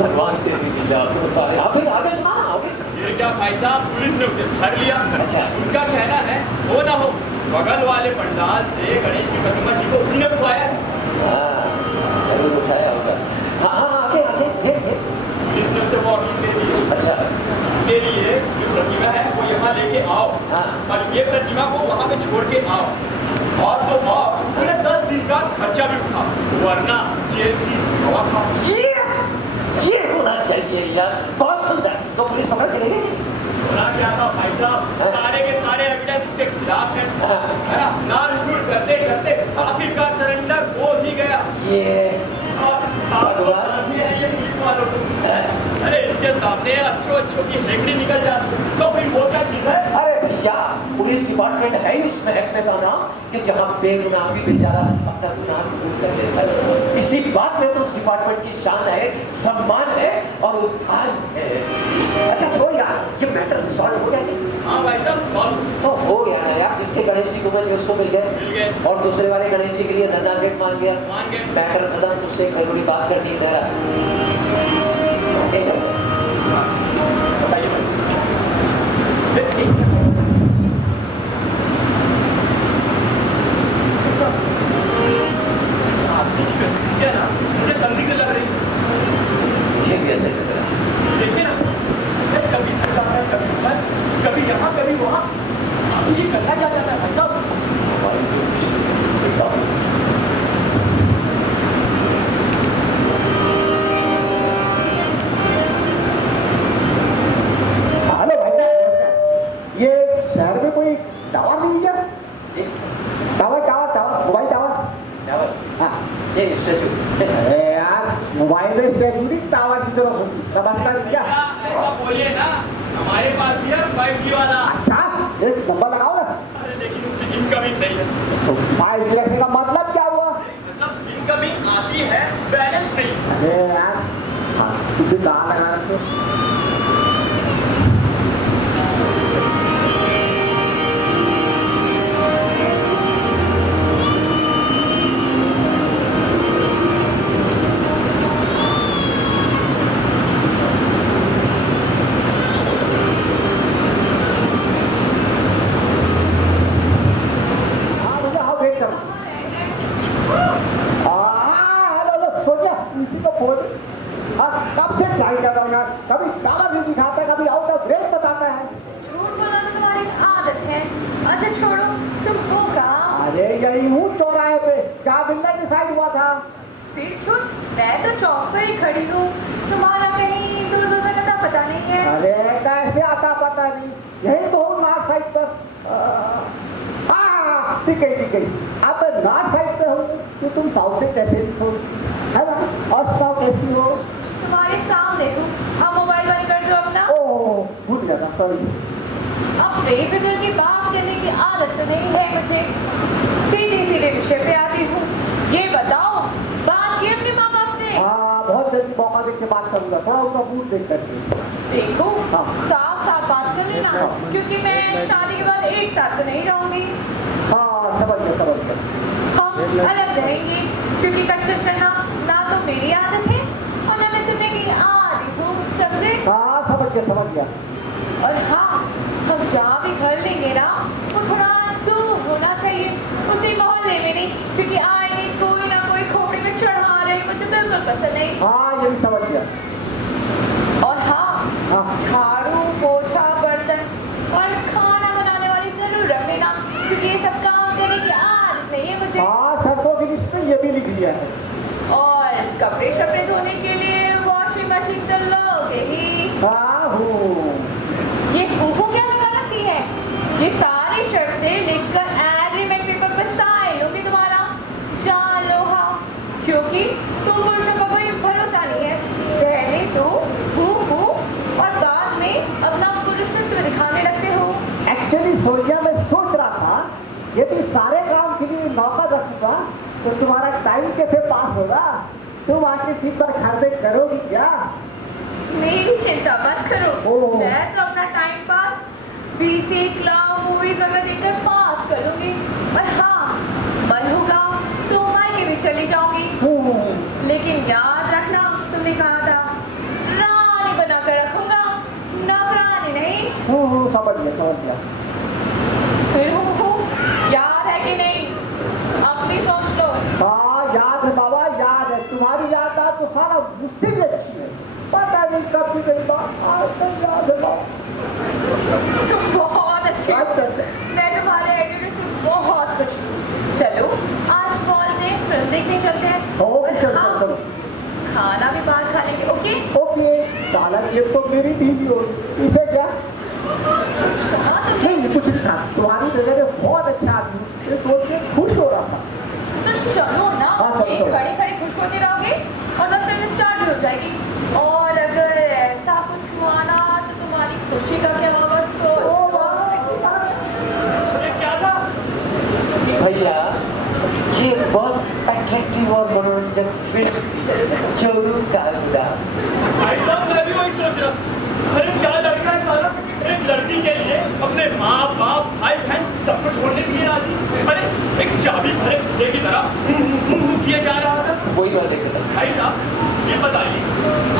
भगवान तेरी लीला तो बता रहे। आप आगे सुना ना, आगे ये क्या भाई साहब, पुलिस ने उसे धर लिया। अच्छा। उनका कहना है वो ना हो बगल वाले पंडाल से गणेश की प्रतिमा जी को उसी ने उठाया है। जरूर उठाया होगा। हाँ हाँ आगे आगे ये पुलिस ने उसे वार्निंग दे दी। अच्छा अपने लिए जो प्रतिमा है वो यहाँ लेके आओ और ये प्रतिमा को वहाँ पे छोड़ के आओ और तो और पूरे 10 दिन का खर्चा भी उठाओ वरना जेल की हवा खाओ। ये होना चाहिए यार, बहुत सुंदर। तो पुलिस पकड़ के ले गई? होना क्या था भाई साहब, सारे के सारे एविडेंस उसके खिलाफ है ना, नाल झूठ करते करते आखिरकार सरेंडर हो ही गया। ये पुलिस वालों को अरे इसके सामने अच्छों की हेकड़ी निकल जाती तो फिर वो क्या चीज है? अरे भैया, पुलिस डिपार्टमेंट है ही उस महकमे का नाम कि जहाँ बेगुनाह भी बेचारा अपना गुनाह कबूल कर लेता है। इसी बात में तो उस डिपार्टमेंट की शान है, सम्मान है और उत्थान है। अच्छा छोड़ यार, ये मैटर सॉल्व हो गया नहीं? हाँ भाई साहब सॉल्व तो हो गया ना यार, जिसके गणेश जी को बचे उसको मिल गए और दूसरे वाले गणेश जी के लिए धरना सेठ मान गया। मैटर खत्म। तुझसे एक जरूरी बात करनी है तेरा। मुझे संदिग्ध लग रही है। मुझे भी ऐसे लग रहा है। देखिए ना, कभी जाता है कभी उधर, कभी यहाँ कभी वहाँ। ये करना क्या चाहता है भाई साहब? हेलो भाई साहब, नमस्कार। ये शहर में कोई टावर नहीं है क्या? Tower tower tower mobile tower. Tower? हाँ। ये स्टैचू। अरे यार, मोबाइल में स्टैचू नहीं, टावर की तरफ होती, समझता नहीं क्या? ऐसा बोलिए ना, हमारे पास भी है 5G वाला। अच्छा, एक नंबर लगाओ ना। अरे लेकिन उसकी इनकमिंग नहीं है। तो 5G रखने का मतलब क्या हुआ? मतलब इनकमिंग आती है, बैलेंस नहीं। अरे यार, हाँ, तुझे कहाँ लगा रखे हो? हाँ भैया, हाँ वेट करो। हेलो छोड़ गया इसी को फोन। कब से ट्राई कर रहा हूँ यार, कभी टावर नहीं दिखाता है, कभी आउट ऑफ रेंज बताता है। झूठ बोलना तो तुम्हारी आदत है। अच्छा छोड़ो, तुम हो कहाँ? अरे यही हूँ चौराहे पे, क्या मिलना डिसाइड हुआ था? फिर छूट, मैं तो चौक पर ही खड़ी हूँ। तुम्हारा कहीं दूर दूर का पता नहीं है। अरे कैसे आता पता नहीं, यही तो हूँ नॉर्थ साइड पर। ठीक है। आप नॉर्थ साइड पे हो तो तुम साउथ से कैसे हो, है ना? और सुनाओ कैसी हो? तुम्हारे सामने हूँ। अब मोबाइल बंद कर दो अपना। ओह भूल गया था, सॉरी। अब बेफिक्र की बात करने की आदत तो नहीं है मुझे। सीधे विषय पे आती हूँ। ये बताओ, बात की अपने माँ बाप से? हाँ, बहुत जल्दी मौका देख के बात करूंगा, थोड़ा उनका मूड देख करके। देखो, हाँ। साफ बात कर लेना, हाँ। क्योंकि मैं शादी के बाद एक साथ तो नहीं रहूंगी। हाँ समझ गया। हम अलग रहेंगे, क्योंकि कचकच करना ना तो मेरी आदत है और ना मैं सुनने की आदत हूँ, समझे? हाँ समझ गया। और हाँ, हम जहाँ भी घर लेंगे ना, वो थोड़ा दूर होना चाहिए, उसी मोहल्ले में नहीं, क्योंकि आएंगे कोई ना कोई खोपड़ी में चढ़ा रहे, मुझे बिल्कुल पसंद नहीं। हाँ ये भी समझ गया। और हाँ, झाड़ू पोछा बर्तन और खाना बनाने वाली जरूर रख लेना, क्योंकि ये सब काम करने की आदत नहीं है मुझे। हाँ, सड़कों की लिस्ट में ये भी लिख दिया है। और कपड़े शपड़े धोने के लिए वॉशिंग मशीन तो लोगे ही। हाँ हूँ। ये फूफू क्या लगा रखी है? ये सारी शर्तें लिखकर एग्रीमेंट पेपर पर साइन होगी तुम्हारा। जान लो हाँ, क्योंकि तुम पुरुषों का कोई भरोसा नहीं है। पहले तो फूफू और बाद में अपना पुरुषत्व दिखाने लगते हो। एक्चुअली सोनिया, मैं सोच रहा था यदि सारे काम के लिए नौकर रखूंगा तो तुम्हारा टाइम कैसे पास होगा? तुम आखिर ठीक पर खर्चे करोगी क्या? मेरी चिंता मत करो, ओह। मैं तो अपना time pass BC cloud movie वगैरह देखकर पास करूंगी। और हाँ, मन होगा तो मायके भी चली जाऊंगी। लेकिन याद रखना, तुमने कहा था रानी बनाकर रखूंगा, नौकरानी नहीं। समझ गया। फिर हूँ, याद है कि नहीं? अपनी सोच लो। हाँ याद है बाबा, याद है। तुम्हारी याद तो सारा मुझसे भी अच्छी है। पता नहीं कब की गई बात, आज तक याद है बाबा। ओके चलते हैं। ओके, और चल, हाँ, चल, चल। खाना भी बाहर खा लेंगे, ओके? ओके, साला ये तो मेरी बीवी हो, इसे क्या? कुछ कहा तुमने? नहीं, कुछ नहीं था। तुम्हारी नजर में बहुत अच्छा आदमी, ये सोच के खुश हो रहा था। तो चलो ना, हाँ, चलो, एक चलो। खड़े खड़े खुश होते रहोगे और तब फिल्म स्टार्ट भी हो जाएगी। और अगर ऐसा कुछ हुआ ना तो तुम्हारी खुशी का क्या होगा सोचो। ये क्या था? भैया ये बहुत अट्रैक्टिव और मनोरंजक फिल्म थी, चोरू का गुलाम। भाई साहब मैं भी वही सोच रहा हूँ। अरे क्या लड़का है साला, एक लड़की के लिए अपने माँ बाप भाई बहन सब कुछ छोड़ने के लिए राजी। अरे एक चाबी भरे कुत्ते की तरह किए जा रहा था। वही बात है कि भाई साहब ये बताइए,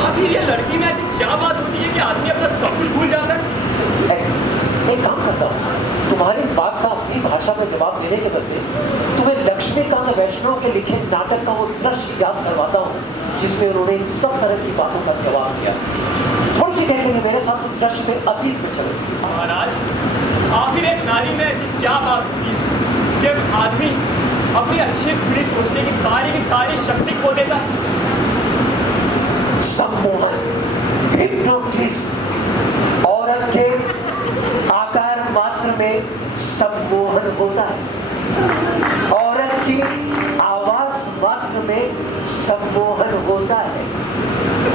आखिर ये लड़की में ऐसी क्या बात होती है कि आदमी अपना सब कुछ भूल जाता है? एक काम करता हूँ, तुम्हारी बात का अपनी भाषा में जवाब देने के बदले तुम्हें लक्ष्मीकांत वैष्णव के लिखे नाटक का वो दृश्य याद करवाता हूँ जिसमें उन्होंने इन सब तरह की बातों का जवाब दिया। थोड़ी सी देर के लिए मेरे साथ उस दृश्य में अतीत में चलो। महाराज आखिर एक नारी में ऐसी क्या बात होती है कि एक आदमी अपनी अच्छी बुरी सोचने की सारी शक्ति खो देता है? सम्मोहन, हिप्नोटिज्म, औरत के आकार मात्र में सम्मोहन होता है, औरत की आवाज मात्र में सम्मोहन होता है।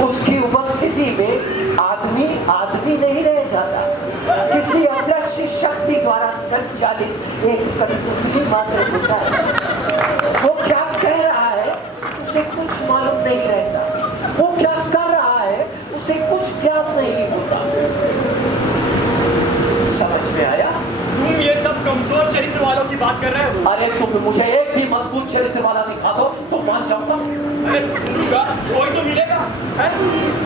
उसकी उपस्थिति में आदमी आदमी नहीं रह जाता, किसी अदृश्य शक्ति द्वारा संचालित एक कठपुतली मात्र होता है। वो क्या कह रहा है उसे कुछ मालूम नहीं रहता, वो क्या कर रहा है उसे कुछ ज्ञात नहीं होता। समझ में आया? तुम ये सब कमजोर चरित्र वालों की बात कर रहे हो? अरे तुम मुझे एक भी मजबूत चरित्र वाला दिखा दो तो मान जाऊंगा। अरे ढूंढूंगा, कोई तो मिलेगा है?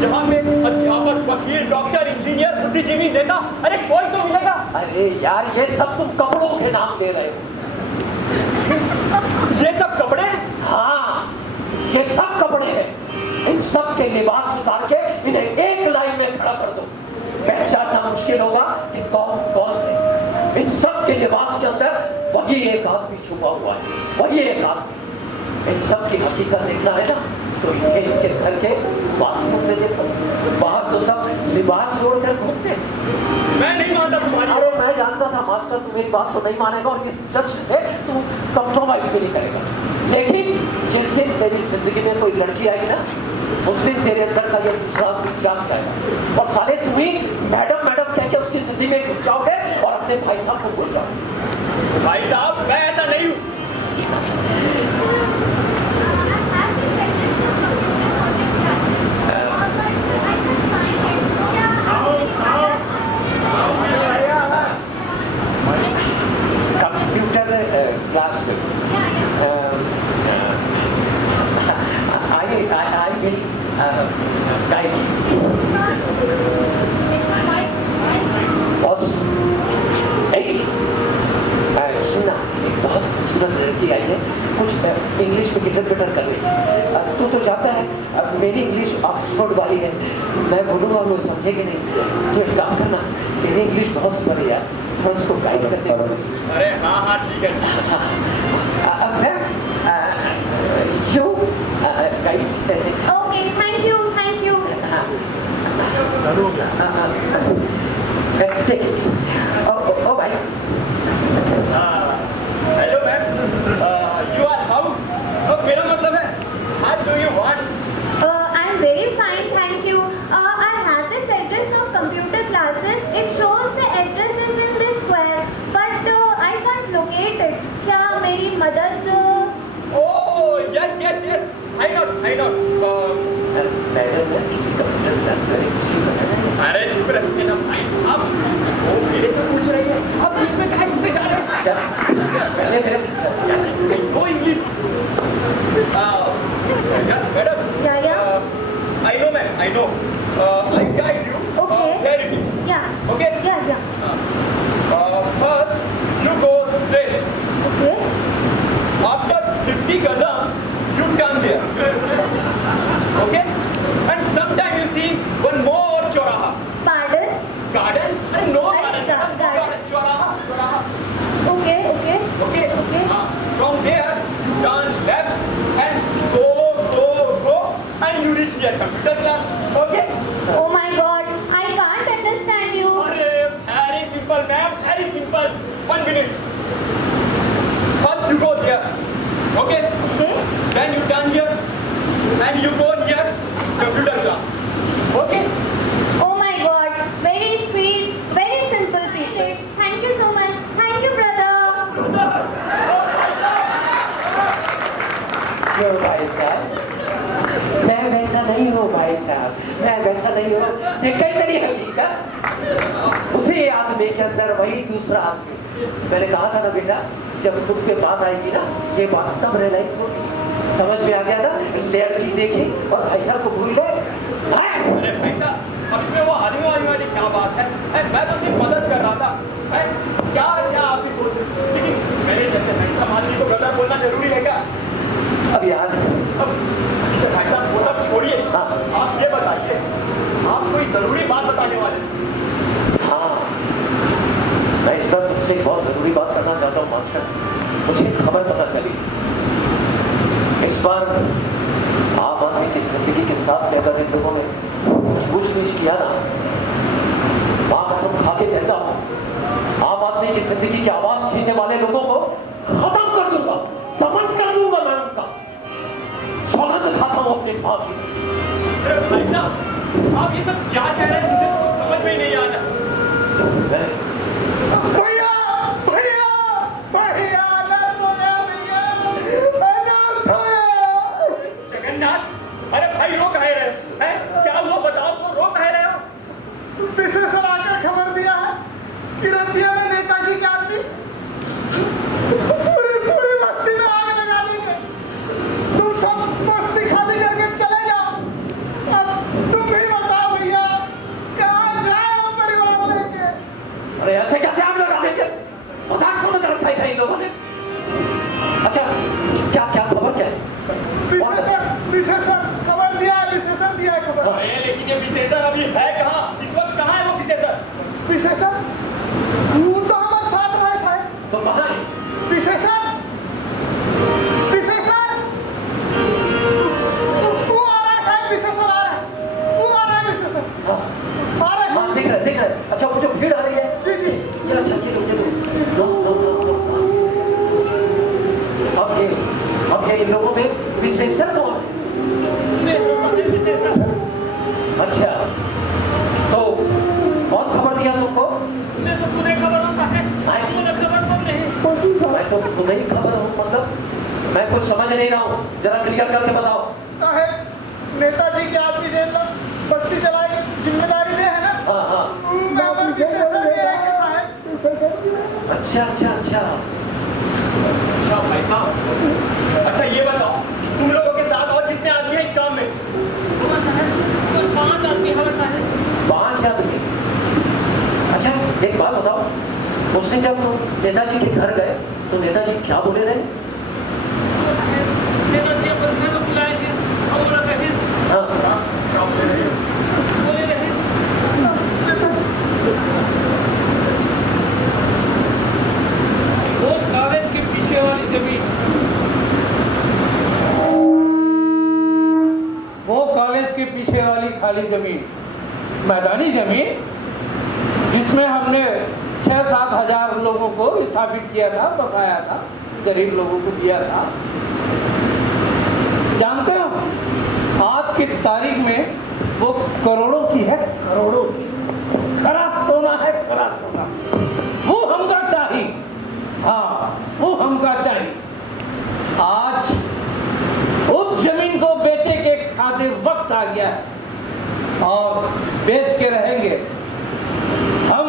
जहाँ पे अध्यापक, वकील, डॉक्टर, इंजीनियर, बुद्धिजीवी, नेता, अरे कोई तो मिलेगा। अरे यार ये सब तुम कपड़ों के नाम दे रहे हो। ये सब कपड़े? हाँ ये सब कपड़े हैं। इन सब के लिबास उतार के इन्हें एक लाइन में खड़ा कर दो, पहचानना मुश्किल होगा कि कौन कौन है। इन सब के लिबास के अंदर वही एक आदमी छुपा हुआ है, वही एक आदमी। इन सब की हकीकत देखना है ना तो इन्हें इनके घर के बाथरूम में देखो, बाहर तो सब लिबास ओढ़ कर घूमते। मैं नहीं मानता तुम्हारी। अरे मैं जानता था मास्टर तुम मेरी बात को नहीं मानेगा और इस दृश्य से तुम कंप्रोमाइज भी नहीं करेगा, लेकिन जिस दिन तेरी जिंदगी में कोई लड़की आई ना उस दिन तेरे अंदर का ये दूसरा आदमी जाग जाएगा और साले तुम ही मैडम मैडम कह के उसकी जिंदगी में घुस जाओगे और अपने भाई साहब को भूल जाओगे। भाई साहब मैं ऐसा नहीं हूँ। Computer class I will guide you. Boss, सुनना एक बहुत खूबसूरत लड़की आई है, कुछ इंग्लिश में गिटर पिटर कर रही। तू तो जाता है मेरी इंग्लिश ऑक्सफोर्ड वाली है, मैं बोलूँगा वो समझेगी नहीं। तो एक काम करना, तेरी इंग्लिश बहुत सुंदर है यार, थोड़ा उसको गाइड करते हो। अरे हाँ हाँ ठीक है। Ma'am you guide. Okay, thank you, thank you. Take it. ओ भाई hello ma'am, you are how? मेरा मतलब है how do you want? I'm very fine, thank you. I have this address of computer classes. It shows the address is in this square, but I can't locate it. क्या मेरी मदद? Oh yes yes yes, I know. Madam ने किसी computer class में कुछ भी बताया। अरे चुप रहिए ना भाई साहब, वो मेरे से पूछ रही है, अब बीच में काहे घुसे जा रहे हैं? क्या पहले मेरे से वो English. Yes madam. Yeah. I know ma'am, I know. I guide you. Okay. Very good. Yeah. Okay. Yeah. First you go straight. Okay. After 50 qadam, you turn there. Okay? And sometime you see one more choraha. Pardon? Garden? And no Garden, garden. garden. No garden. Choraha. Okay. Okay? Okay. From there, you turn Okay? Okay? Then you turn here and you go near computer class. Okay? Oh my God, very sweet, very simple people. Thank you so much. Thank you, brother. क्यों भाई साहब? मैं वैसा नहीं हूँ भाई साहब, मैं वैसा नहीं हूँ। देखा ही नहीं हकीकत। उसी आदमी के अंदर वही दूसरा आदमी। मैंने कहा था ना बेटा, जब खुद पे बात आएगी ना, ये बात तब रियलाइज होगी। समझ में आ गया ना? लड़की देखी और भाई साहब को भूल गए। अरे भाई साहब, अब इसमें वो आदमी वाली क्या बात है? मैं तो सिर्फ मदद कर रहा था। क्या क्या आप भी सोच रहे हैं? लेकिन मेरे जैसे हैंडसम आदमी को गलत बोलना जरूरी है क्या? अब यार, अब भाई साहब वो सब छोड़िए। हाँ। आप ये बताइए, आप कोई जरूरी बात बताने वाले? हाँ, मैं इस बार तुमसे एक बहुत जरूरी बात करना चाहता हूँ मास्टर। मुझे एक खबर पता चली। इस बार आम आदमी की जिंदगी के साथ में अगर इन लोगों ने कुछ पूछ किया ना, मां कसम खा के कहता हूँ, आम आदमी की जिंदगी की आवाज छीनने वाले लोगों को खत्म कर दूंगा, दमन कर दूंगा मैं उनका। सौगंध खाता हूँ अपनी मां की। अरे भाई साहब, आप ये सब क्या कह रहे हैं? मुझे तो कुछ समझ में ही नहीं आ रहा। भैया भैया भैया अनर्थ होया भैया, अनर्थ होया। जगन्नाथ, अरे भाई रो कहे रहे हैं? क्या हुआ बताओ तो, रो कहे रहे हो? विशेषण आकर खबर दिया है कि रतिया में नेताजी के आदमी पूरी बस्ती में आग लगा देंगे। तुम सब बस्ती खाली करके चले जाओ। अब तुम भी बताओ भैया, कहाँ जाए हम परिवार लेके? अरे ऐसे कैसे आप लगा देंगे? मजाक समझ रखा है इन लोगों ने। अच्छा, क्या क्या खबर क्या है? विशेषण खबर दिया है, विशेषण दिया है खबर। अरे लेकिन ये विशेषण अभी है कहाँ? इस वक्त कहाँ है वो विशेषण? विशेषण वो तो हमारे साथ रहे साहब। तो कहाँ है? विशेषण विशेषण वो आ रहा है साहब, विशेषण आ रहा है, वो आ रहा है विशेषण। हाँ, आ रहा है हाँ, दिख रहा है, दिख रहा है। अच्छा, वो जो भीड़ आ रही है। जी जी। ये अच्छा, ये लो, ये लो। अब ये इन लोगों में विशेषण कौन है? अच्छा, तो कौन खबर दिया तुमको? मैं तो खुद ही खबर हूँ, मतलब मैं कुछ समझ नहीं रहा हूँ। जरा क्लियर करके बताओ। साहब, नेताजी के आपकी जेल में बस्ती चलाई जिम्मेदारी दे है ना? हाँ हाँ। मैं विशेषण भी है कि साहब। अच्छा अच्छा अच्छा। अच्छा भाई साहब, अच्छा ये बताओ, तुम लोगों के साथ और कितने आदमी हैं इस काम में? 5 आदमी हमारे साथ हैं। 5 आदमी। अच्छा, एक बात बताओ, उस दिन जब तुम नेताजी के घर गए तो नेताजी क्या बोले रहे? नेताजी अपन घर में बुलाए थे, और बोला रहीस, हाँ, बोले रहीस, वो कॉलेज के पीछे वाली जमीन, वो कॉलेज के पीछे वाली खाली जमीन, मैदानी जमीन, जिसमें हमने 6-7 हजार लोगों को स्थापित किया था, बसाया था, गरीब लोगों को दिया था। जानते हो आज की तारीख में वो करोड़ों की है, करोड़ों की। खरा सोना है, खरा सोना। वो हमका चाहिए, हाँ वो हमका चाहिए। आज उस जमीन को बेचे के खातिर वक्त आ गया है और बेच के रहेंगे। हम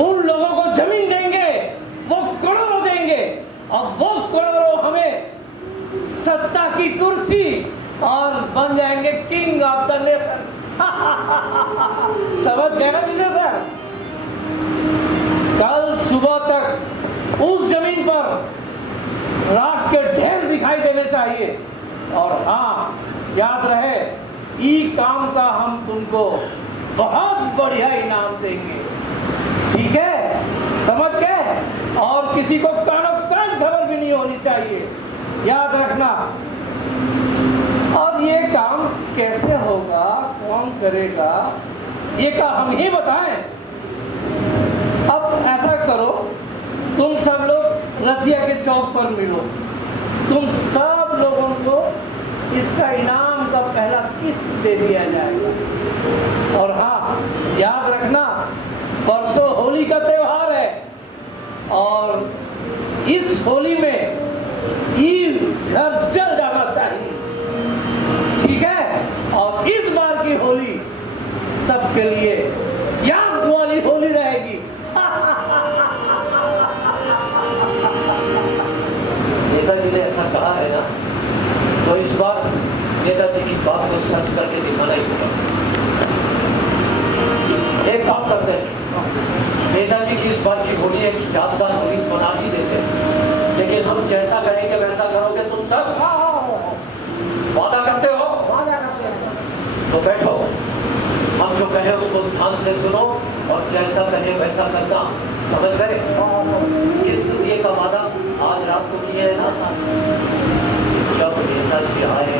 उन लोगों को जमीन देंगे, वो करोड़ों देंगे और वो करोड़ों हमें सत्ता की कुर्सी और बन जाएंगे किंग ऑफ द नेशन। समझ गए ना विजय सर? कल सुबह तक उस जमीन पर राख के ढेर दिखाई देने चाहिए। और हाँ, याद रहे, ई काम का हम तुमको बहुत बढ़िया इनाम देंगे, ठीक है? समझ गए? और किसी को कानो कान खबर भी नहीं होनी चाहिए, याद रखना। और ये काम कैसे होगा, कौन करेगा, ये का हम ही बताएं? अब ऐसा करो, तुम सब लोग रतिया के चौक पर मिलो, तुम सब लोगों को इसका इनाम का पहला किस्त दे दिया जाएगा। और हाँ, याद रखना, परसों होली का त्योहार है और इस होली में ईव घर जल जाना चाहिए, ठीक है? और इस बार की होली सबके लिए याद वाली होली रहेगी। नेताजी ने ऐसा कहा है ना, तो इस बार नेताजी की बात को सच करके दिखाना ही होगा। एक काम करते हैं, नेताजी की इस बार की होली एक यादगार होली बना ही देते हैं, लेकिन हम जैसा कहेंगे वैसा करोगे तुम सब? वादा करते हो? तो बैठो, हम जो कहें उसको ध्यान से सुनो और जैसा कहें वैसा करना, समझ गए? किस दिए का वादा आज रात को किए है ना, जब नेताजी आए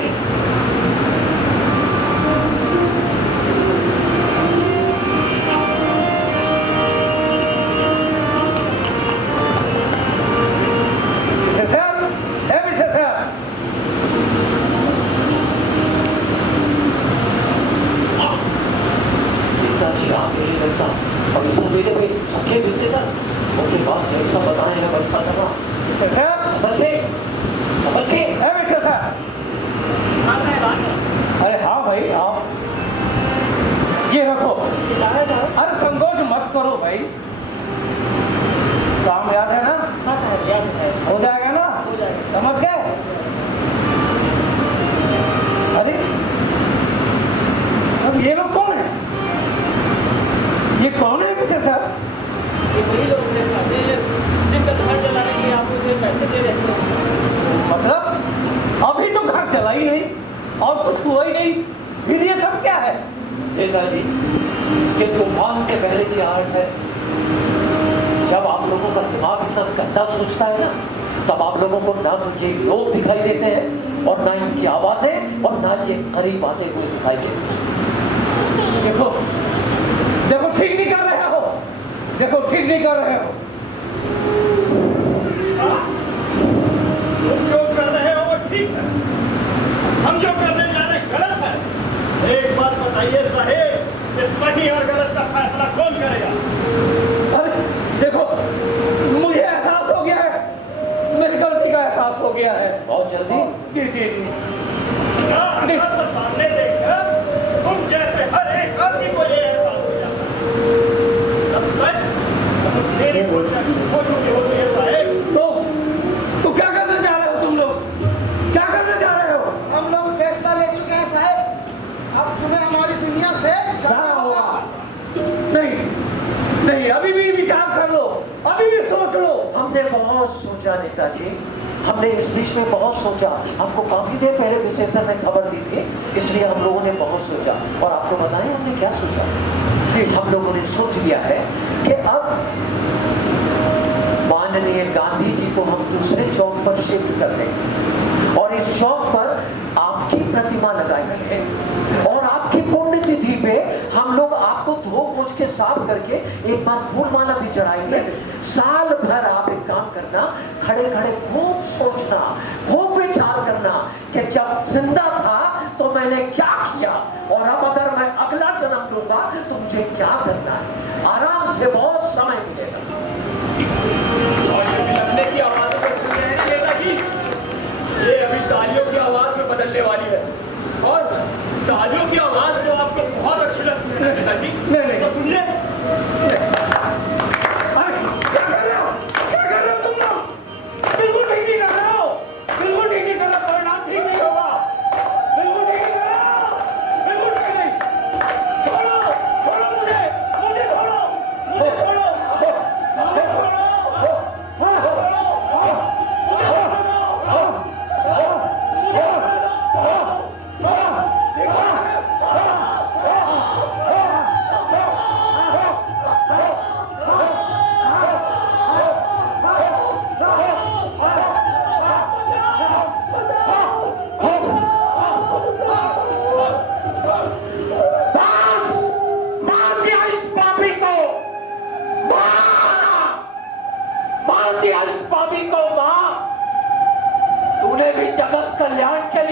उनके बाद जैसा बताए हैं वैसा करना। समझ गए? अरे हाँ भाई, आओ, ये रखो। अरे संकोच मत करो भाई, काम याद है ना? हो जाएगा ना? समझ गए? अरे अब ये लोग कौन है? ये कौन है विशेष सर? ये वही लोग जिनका घर चलाने के लिए आप मुझे पैसे दे रहे हैं। मतलब अभी तो घर चला ही नहीं और कुछ हुआ ही नहीं, फिर ये सब क्या है? नेताजी, ये तूफान के पहले की आहट है। जब आप लोगों का दिमाग इतना गंदा सोचता है ना, तब आप लोगों को ना तो ये लोग दिखाई देते हैं और ना इनकी आवाजें और ना ये करीब आते हुए दिखाई देते हैं। देखो देखो, ठीक नहीं कर रहे हो, देखो ठीक नहीं कर रहे हो। तुम जो कर रहे हो वो ठीक है, हम जो करने जा रहे गलत है। एक बात बताइए साहेब, कि सही और गलत का फैसला कौन करेगा? अरे देखो, मुझे एहसास हो गया है, मेरी गलती का एहसास हो गया है। बहुत जल्दी? जी जी जी। सामने देखकर तुम जैसे हर एक आदमी को ये एहसास हो जाता है। मेरी हो चुकी होती है साहेब। तो क्या करने जा रहे हो तुम लोग? क्या करने जा रहे हो? हम लोग फैसला ले चुके हैं साहब, अब तुम्हें हमारी दुनिया से जाना होगा। नहीं नहीं, अभी भी विचार कर लो, अभी भी सोच लो। हमने बहुत सोचा नेताजी, हमने इस बीच में बहुत सोचा। हमको काफी देर पहले विशेषज्ञ ने खबर दी थी, इसलिए हम लोगों ने बहुत सोचा। और आपको बताएं हमने क्या सोचा? हम लोगों ने सोच लिया है कि अब माननीय गांधी जी को हम दूसरे चौक पर शिफ्ट कर देंगे और इस चौक पर आपकी प्रतिमा लगाएंगे और आपकी पुण्यतिथि पे हम लोग आपको धो पोंछ के साफ करके एक बार फूल माला भी चढ़ाएंगे। साल भर आप एक काम करना, खड़े खड़े खूब सोचना, खूब विचार करना कि जब जिंदा था तो मैंने क्या किया और अब अगर मैं अगला जन्म लूंगा तो मुझे क्या करना है। आराम से बहुत समय मिलेगा। और ये लगने की आवाज़ों को सुन रहे हैं नेताजी, ये अभी तालियों की आवाज में बदलने वाली है और तालियों की आवाज तो आपको बहुत अच्छी लगती है नेताजी। नहीं तो सुनिए। क्या कर रहे हो? क्या कर रहे हो तुम लोग? बिल्कुल ठीक नहीं कर रहे हो, बिल्कुल ठीक नहीं कर रहे, परिणाम ठीक नहीं होगा, बिल्कुल ठीक नहीं कर रहे हो, बिल्कुल ठीक नहीं। छोड़ो छोड़ो मुझे, मुझे छोड़ो, मुझे छोड़ो, मुझे छोड़ो, हाँ छोड़ो।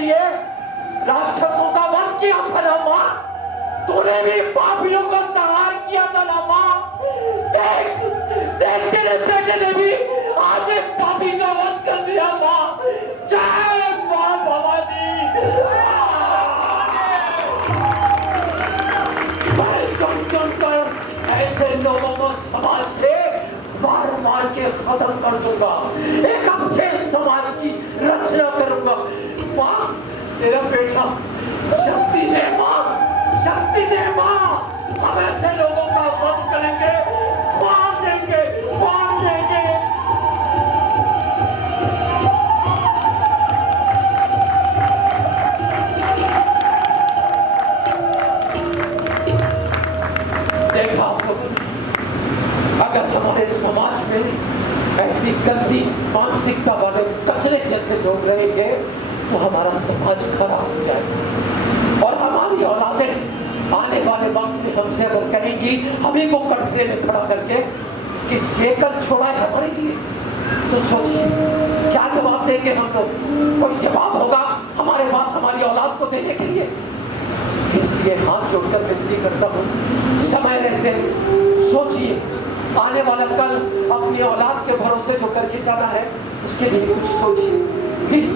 लिए राक्षसों का वध किया था ना माँ, तूने भी पापियों को संहार किया था ना माँ। देख देख तेरे बेटे ने भी आज एक पापी का वध कर दिया माँ। जय माँ भवानी। मैं चुन कर ऐसे लोगों को समाज से मार मार के खत्म कर दूंगा, एक अच्छे समाज की रचना करूंगा। माँ तेरा बेटा शक्ति दे माँ, शक्ति दे माँ। हम ऐसे लोगों का वध करेंगे, मार देंगे, मार देंगे। देखा आप लोगों ने, अगर हमारे समाज में ऐसी गंदी मानसिकता वाले कचरे जैसे लोग रहेंगे तो हमारा समाज खराब हो जाएगा। और हमारी औलादें आने वाले वक्त में हमसे अगर कहेंगी हमें को कटघरे में खड़ा करके कि ये कल छोड़ा है हमारे लिए, तो सोचिए क्या जवाब देंगे हम लोग। कोई जवाब होगा हमारे पास हमारी औलाद को देने के लिए? इसलिए हाथ जोड़कर विनती करता हूँ, समय रहते सोचिए, आने वाला कल अपनी औलाद के भरोसे जो करके जाना है उसके लिए कुछ सोचिए प्लीज।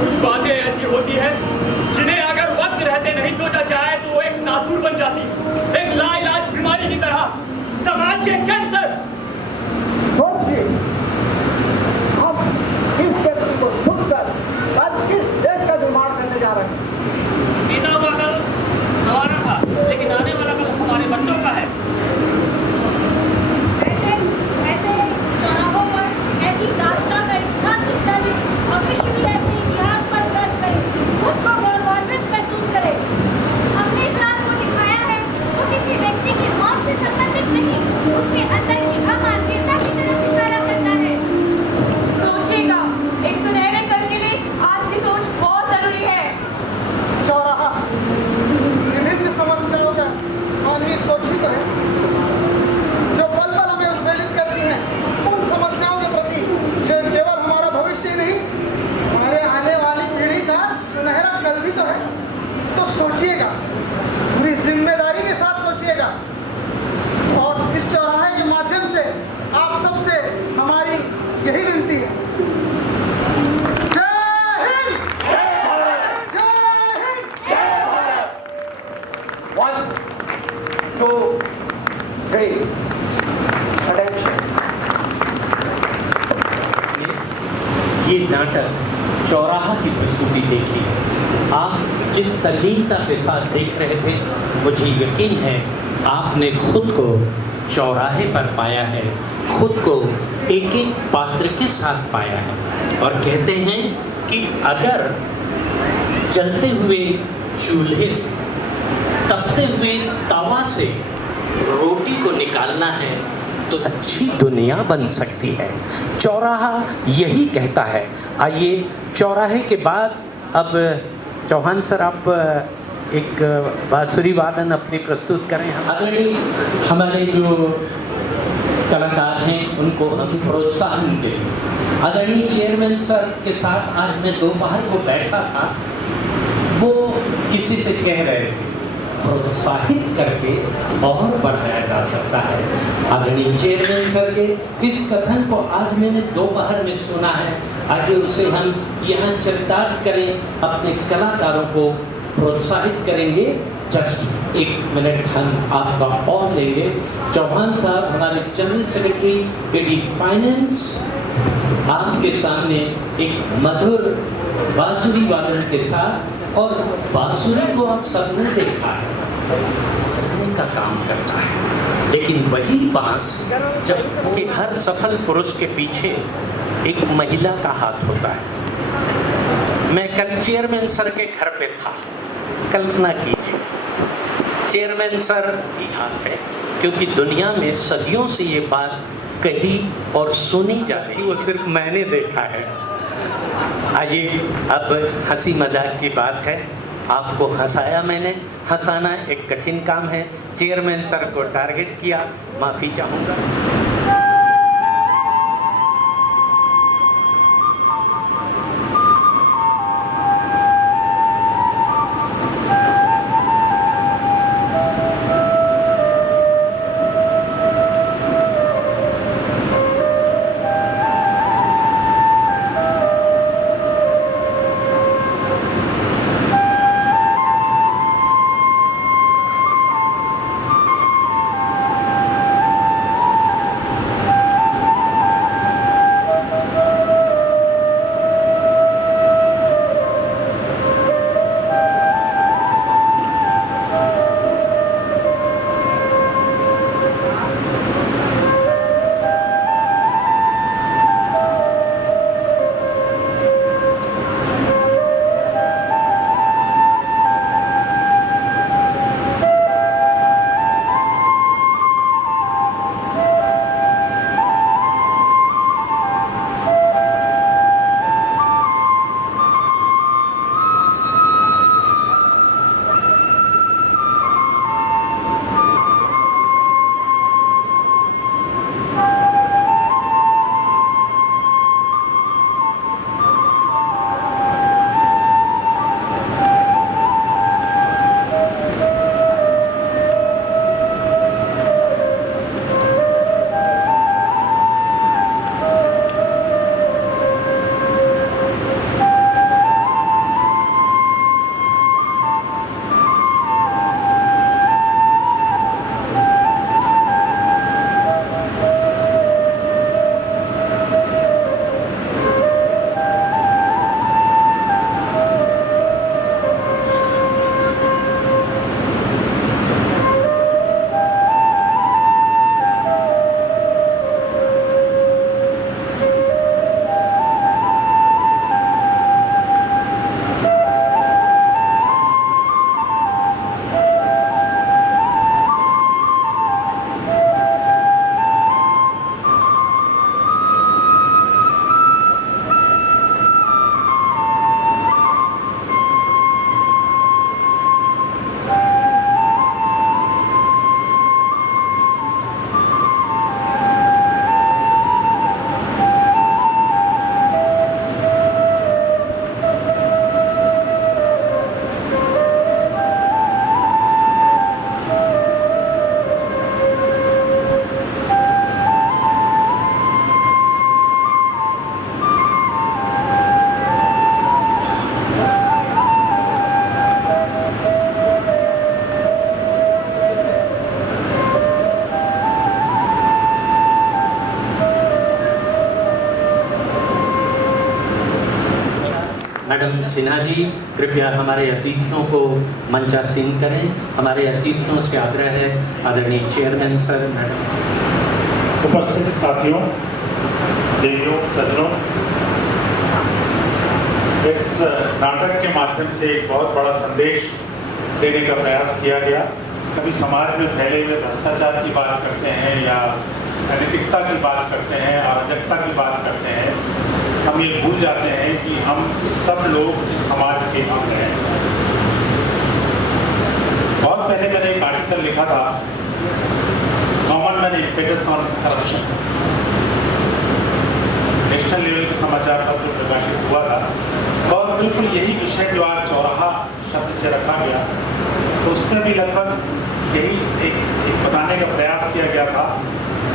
कुछ बातें ऐसी होती है जिन्हें अगर वक्त रहते नहीं सोचा जाए तो वो एक नासूर बन जाती है, एक लाइलाज बीमारी की तरह, समाज के कैंसर। सोचिए हम किस व्यक्ति को छुपकर आज किस देश का निर्माण करने जा रहे हैं। बीता हुआ कल हमारा था, लेकिन आने वाला कल हमारे बच्चों का है। ऐसे चौराहों पर ऐसी दास्तां का इतिहास लिखता है और विश्व भी ऐसे इतिहास पर दर्ज करे, खुद को गौरवान्वित महसूस करे। हमने इस रात को दिखाया है तो किसी व्यक्ति की मौत से संबंधित नहीं, उसके अंदर की अमानवीयता की तरफ इशारा करता है। सोचिएगा, एक सुनहरे कल के लिए आज की सोच बहुत जरूरी है। चौराहा विभिन्न समस्याओं का आदमी सोची तो है जो पल पल हमें उद्वेलित करती हैं, उन समस्याओं के प्रति जो केवल हमारा भविष्य ही नहीं हमारे आने वाली पीढ़ी का सुनहरा कल भी तो है। तो सोचिएगा, पूरी जिम्मेदारी के साथ सोचिएगा। और इस चौराहे के माध्यम से आप सबसे हमारी यही विनती है। जय हिंद, जय भारत, जय हिंद, जय भारत। 1 2 3 अटेंशन। ये नाटक चौराहा की प्रस्तुति देखिए। आप जिस तल्लीनता के साथ देख रहे थे, मुझे यकीन है आपने खुद को चौराहे पर पाया है, खुद को एक एक पात्र के साथ पाया है। और कहते हैं कि अगर जलते हुए चूल्हे से, तपते हुए तवा से रोटी को निकालना है तो अच्छी दुनिया बन सकती है। चौराहा यही कहता है। आइए चौराहे के बाद अब चौहान सर आप एक बांसुरी वादन अपनी प्रस्तुत करें। आदरणीय हमारे जो कलाकार हैं उनको हम प्रोत्साहन के लिए आदरणीय चेयरमैन सर के साथ आज मैं दोपहर को बैठा था, वो किसी से कह रहे थे प्रोत्साहित करके और बढ़ाया जा सकता है। आदरणीय चेयरमैन सर के इस कथन को आज मैंने दोपहर में सुना है, आगे उसे हम यहाँ चरितार्थ करें, अपने कलाकारों को प्रोत्साहित करेंगे। जस्ट 1 मिनट हम आपका और लेंगे। चौहान साहब हमारे जनरल सेक्रेटरी एडी फाइनेंस आपके सामने एक मधुर बांसुरी वादन के साथ, और बांसुरी को आप सबने देखा है करने का काम करता है, लेकिन वही बांस जब कि हर सफल पुरुष के पीछे एक महिला का हाथ होता है। मैं कल चेयरमैन सर के घर पे था, कल्पना कीजिए चेयरमैन सर ही हाथ है, क्योंकि दुनिया में सदियों से ये बात कही और सुनी जाती है, वो सिर्फ मैंने देखा है। आइए अब हंसी मजाक की बात है, आपको हंसाया मैंने, हंसाना एक कठिन काम है। चेयरमैन सर को टारगेट किया, माफ़ी चाहूँगा। मैडम सिन्हा जी कृपया हमारे अतिथियों को मंचासीन करें। हमारे अतिथियों से आग्रह है, आदरणीय चेयरमैन सर, मैडम। उपस्थित साथियों, देवियों, सज्जनों, इस नाटक के माध्यम से एक बहुत बड़ा संदेश देने का प्रयास किया गया। कभी समाज में फैले हुए भ्रष्टाचार की बात करते हैं या अनैतिकता की बात करते हैं, अराजकता की बात करते हैं, हम ये भूल जाते हैं कि हम सब लोग इस समाज के अंग हैं। बहुत पहले मैंने एक आर्टिकल लिखा था, common man impetus on corruption, national level के समाचार पत्र में प्रकाशित हुआ था और बिल्कुल यही विषय जो आज चौराहा शब्द से रखा गया, तो उसमें भी लगभग यही एक बताने का प्रयास किया गया था।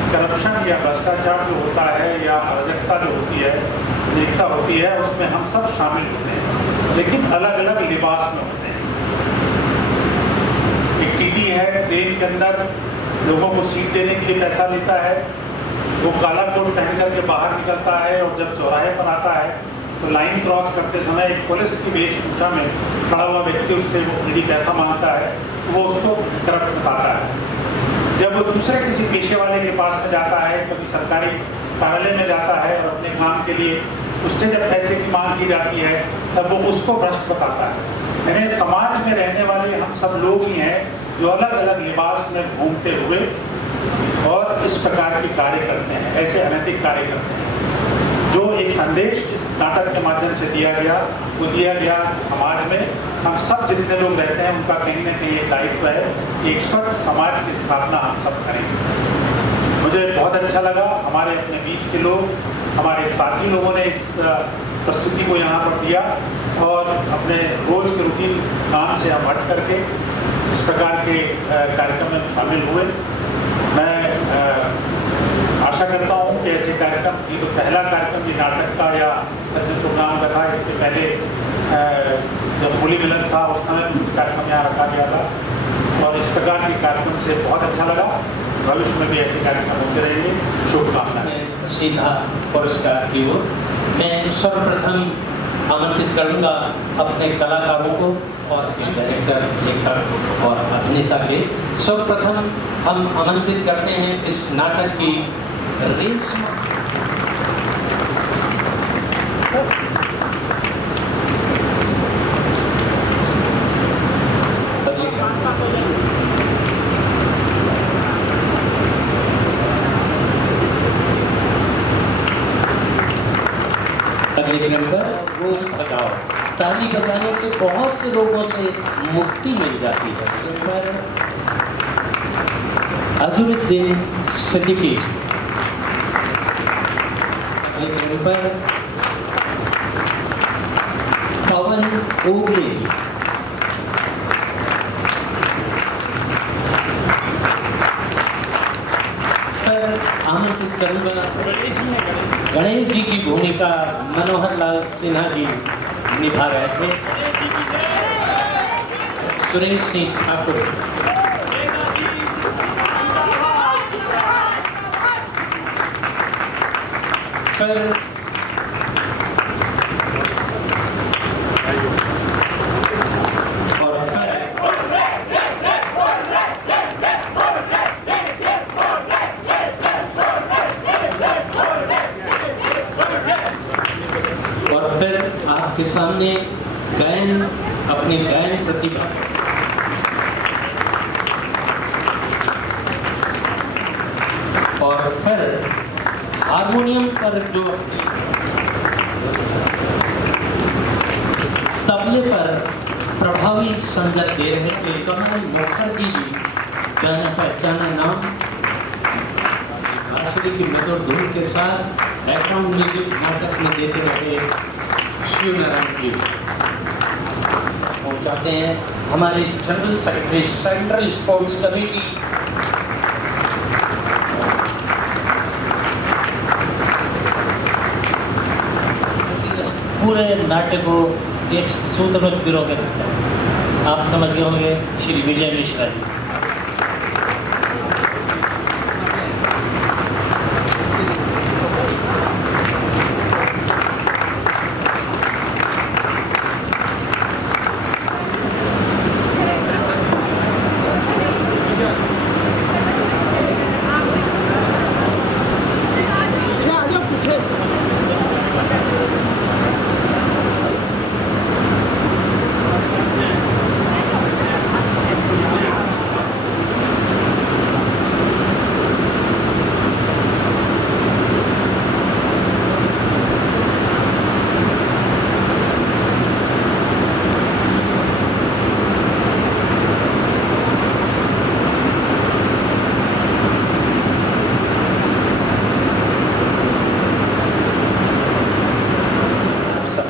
करप्शन या भ्रष्टाचार जो होता है या अराजकता जो होती है, अनैतिकता होती है, उसमें हम सब शामिल होते हैं, लेकिन अलग अलग लिबास में होते हैं। एक टीटी है, ट्रेन के अंदर लोगों को सीट देने के लिए पैसा लेता है, वो काला कोट पहन करके बाहर निकलता है और जब चौराहे पर आता है तो लाइन क्रॉस करते समय एक पुलिस की वेशभूषा में खड़ा हुआ व्यक्ति उससे वो यदि पैसा मांगता है तो वो उसको करप्ट बताता है। जब वो दूसरे किसी पेशे वाले के पास में जाता है, कभी सरकारी कार्यालय में जाता है और अपने काम के लिए उससे जब पैसे की मांग की जाती है तब वो उसको भ्रष्ट बताता है। यानी समाज में रहने वाले हम सब लोग ही हैं जो अलग अलग लिबास में घूमते हुए और इस प्रकार के कार्य करते हैं, ऐसे अनैतिक कार्य करते हैं। जो एक संदेश इस नाटक के माध्यम से दिया गया, वो दिया गया समाज में हम सब जितने लोग रहते हैं उनका कहीं ना कहीं एक दायित्व है कि एक स्वच्छ समाज की स्थापना हम सब करेंगे। मुझे बहुत अच्छा लगा, हमारे अपने बीच के लोग, हमारे साथी लोगों ने इस प्रस्तुति को यहाँ पर दिया और अपने रोज के रूटीन काम से हम हट करके इस प्रकार के कार्यक्रम में शामिल हुए। मैं आशा करता हूँ कि ऐसे कार्यक्रम, ये तो पहला कार्यक्रम ये नाटक का या कल्चर प्रोग्राम का था, इसके पहले जब होली मिलन था उस समय कुछ कार्यक्रम यहाँ रखा गया था और इस प्रकार के कार्यक्रम से बहुत अच्छा लगा। भविष्य में भी ऐसे कार्यक्रम होते रहेंगे। शुभकामनाएं। सीधा पुरस्कार की ओर मैं सर्वप्रथम आमंत्रित करूंगा अपने कलाकारों को और डायरेक्टर, लेखक और अभिनेता के। सर्वप्रथम हम आमंत्रित करते हैं इस नाटक की रेशमा वो बजाओ। ताली बजाने से बहुत से लोगों से मुक्ति मिल जाती है। अजरुद्दीन सिद्दीकी पर पवन ओगले जी, आमंत्रित करूंगा गणेश जी की भूमिका मनोहर लाल सिन्हा जी निभा रहे थे। सुरेश सिंह ठाकुर, फिर आपके सामने गायन, अपनी गायन प्रतिभा और फिर हारमोनियम पर जो तबले पर प्रभावी संगत दे रहे थे कमल मुखर्जी जी, जाना पहचाना नाम, बांसुरी की मधुर धुन के साथ बैकग्राउंड म्यूजिक नाटक में देते रहे शिव नारायण जी। पहुंचाते हैं हमारे general secretary central sports committee पूरे नाट्य को एक सूत्र में पिरो के रखता है। आप समझ गए होंगे श्री विजय मिश्रा जी।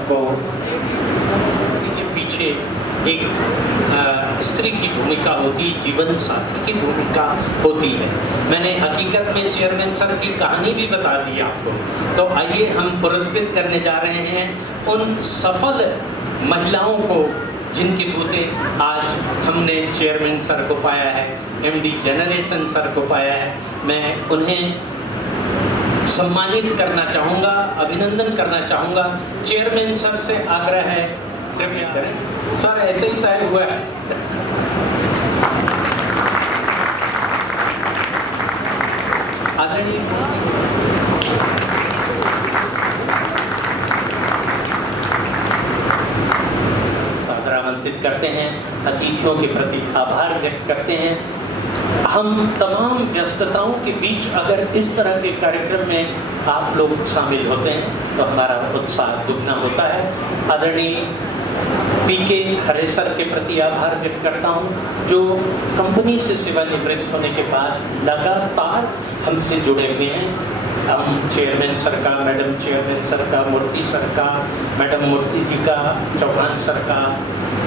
सबको के पीछे एक स्त्री की भूमिका होती, जीवन साथी की भूमिका होती है। मैंने हकीकत में चेयरमैन सर की कहानी भी बता दी आपको। तो आइए हम पुरस्कृत करने जा रहे हैं उन सफल महिलाओं को जिनके बूते आज हमने चेयरमैन सर को पाया है, MD जनरेशन सर को पाया है। मैं उन्हें सम्मानित करना चाहूँगा, अभिनंदन करना चाहूँगा। चेयरमैन सर से आग्रह है, कृपया करें। सर ऐसे ही तय हुआ है। आदरणीय सादर आमंत्रित करते हैं, अतिथियों के प्रति आभार व्यक्त करते हैं। हम तमाम व्यस्तताओं के बीच अगर इस तरह के कार्यक्रम में आप लोग शामिल होते हैं तो हमारा उत्साह दुगना होता है। आदरणीय PK खरे सर के प्रति आभार व्यक्त करता हूँ, जो कंपनी से सेवानिवृत्त होने के बाद लगातार हमसे जुड़े हुए हैं। हम चेयरमैन सर का, मैडम चेयरमैन सर का, मूर्ति सर का, मैडम मूर्ति जी का, चौहान सर का,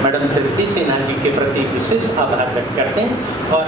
मैडम तृप्ति सिन्हा जी के प्रति विशेष आभार व्यक्त करते हैं। और